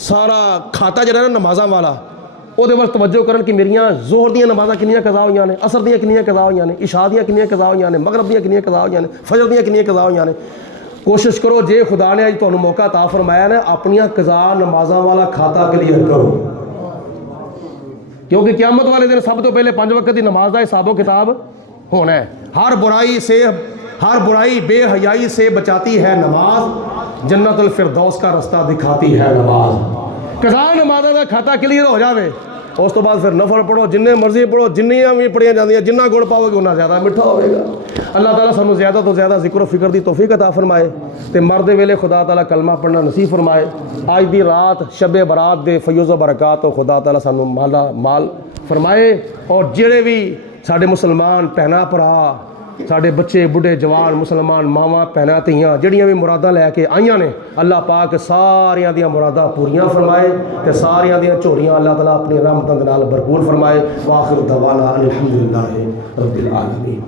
सारा खाता जरा ना नमाजा वाला ਉਹਦੇ ਵੱਲ तवज्जो करन कि मेरियां जोहर ਦੀਆਂ नमाज़ां कितनियां कज़ा होईयां ने, असर ਦੀਆਂ कितनियां कज़ा होईयां ने, इशा ਦੀਆਂ कितनियां कज़ा होईयां ने, मगरब ਦੀਆਂ कितनियां कज़ा होईयां ने, फजर ਦੀਆਂ कितनियां कज़ा होईयां ने। कोशिश करो जे खुदा ने अज तुहानू मौका ता फरमाया ना अपनियां कज़ा नमाज़ां वाला खाता क्लीयर करो, क्योंकि क़यामत वाले दिन सब तो पहले 5 वक्त की नमाज का हिसाबो किताब होना है। हर बुराई बेहयाई से बचाती है नमाज, जन्नतुल फिरदौस का रास्ता दिखाती है नमाज। कज़ा नमाज़ां का खाता क्लीयर हो जाए उस तो बाद फिर नफल पढ़ो, जिन्ने मर्जी पढ़ो, जिन्नियां भी पढ़िया जांदियां, जिन्ना गुड़ पाओगे उन्ना ज़्यादा मिठा होगा। अल्लाह ताला सानू ज़्यादा तो ज़्यादा जिक्र फिक्र की तौफीक अता फरमाए ते मरदे वेले खुदा ताला कलमा पढ़ना नसीब फरमाए। अज दी रात शबे बरात दे फयूज़ बरकत तो खुदा ताला सानू माला माल फरमाए। और जेड़े भी साडे मुसलमान भैनां भरा, साडे बच्चे बुढ़े जवान मुसलमान मावां भैनां धीआं जिहड़ियां भी मुरादां लैके आईयां ने, अल्लाह पाक सारियां दियां मुरादां पूरियां फरमाए ते सारियां दियां झोलियां अल्लाह ताला अपनी रहमतां दे नाल भरपूर फरमाए। वाखिर दवाना अल्हम्दुलिल्लाहि रब्बिल आलमीन।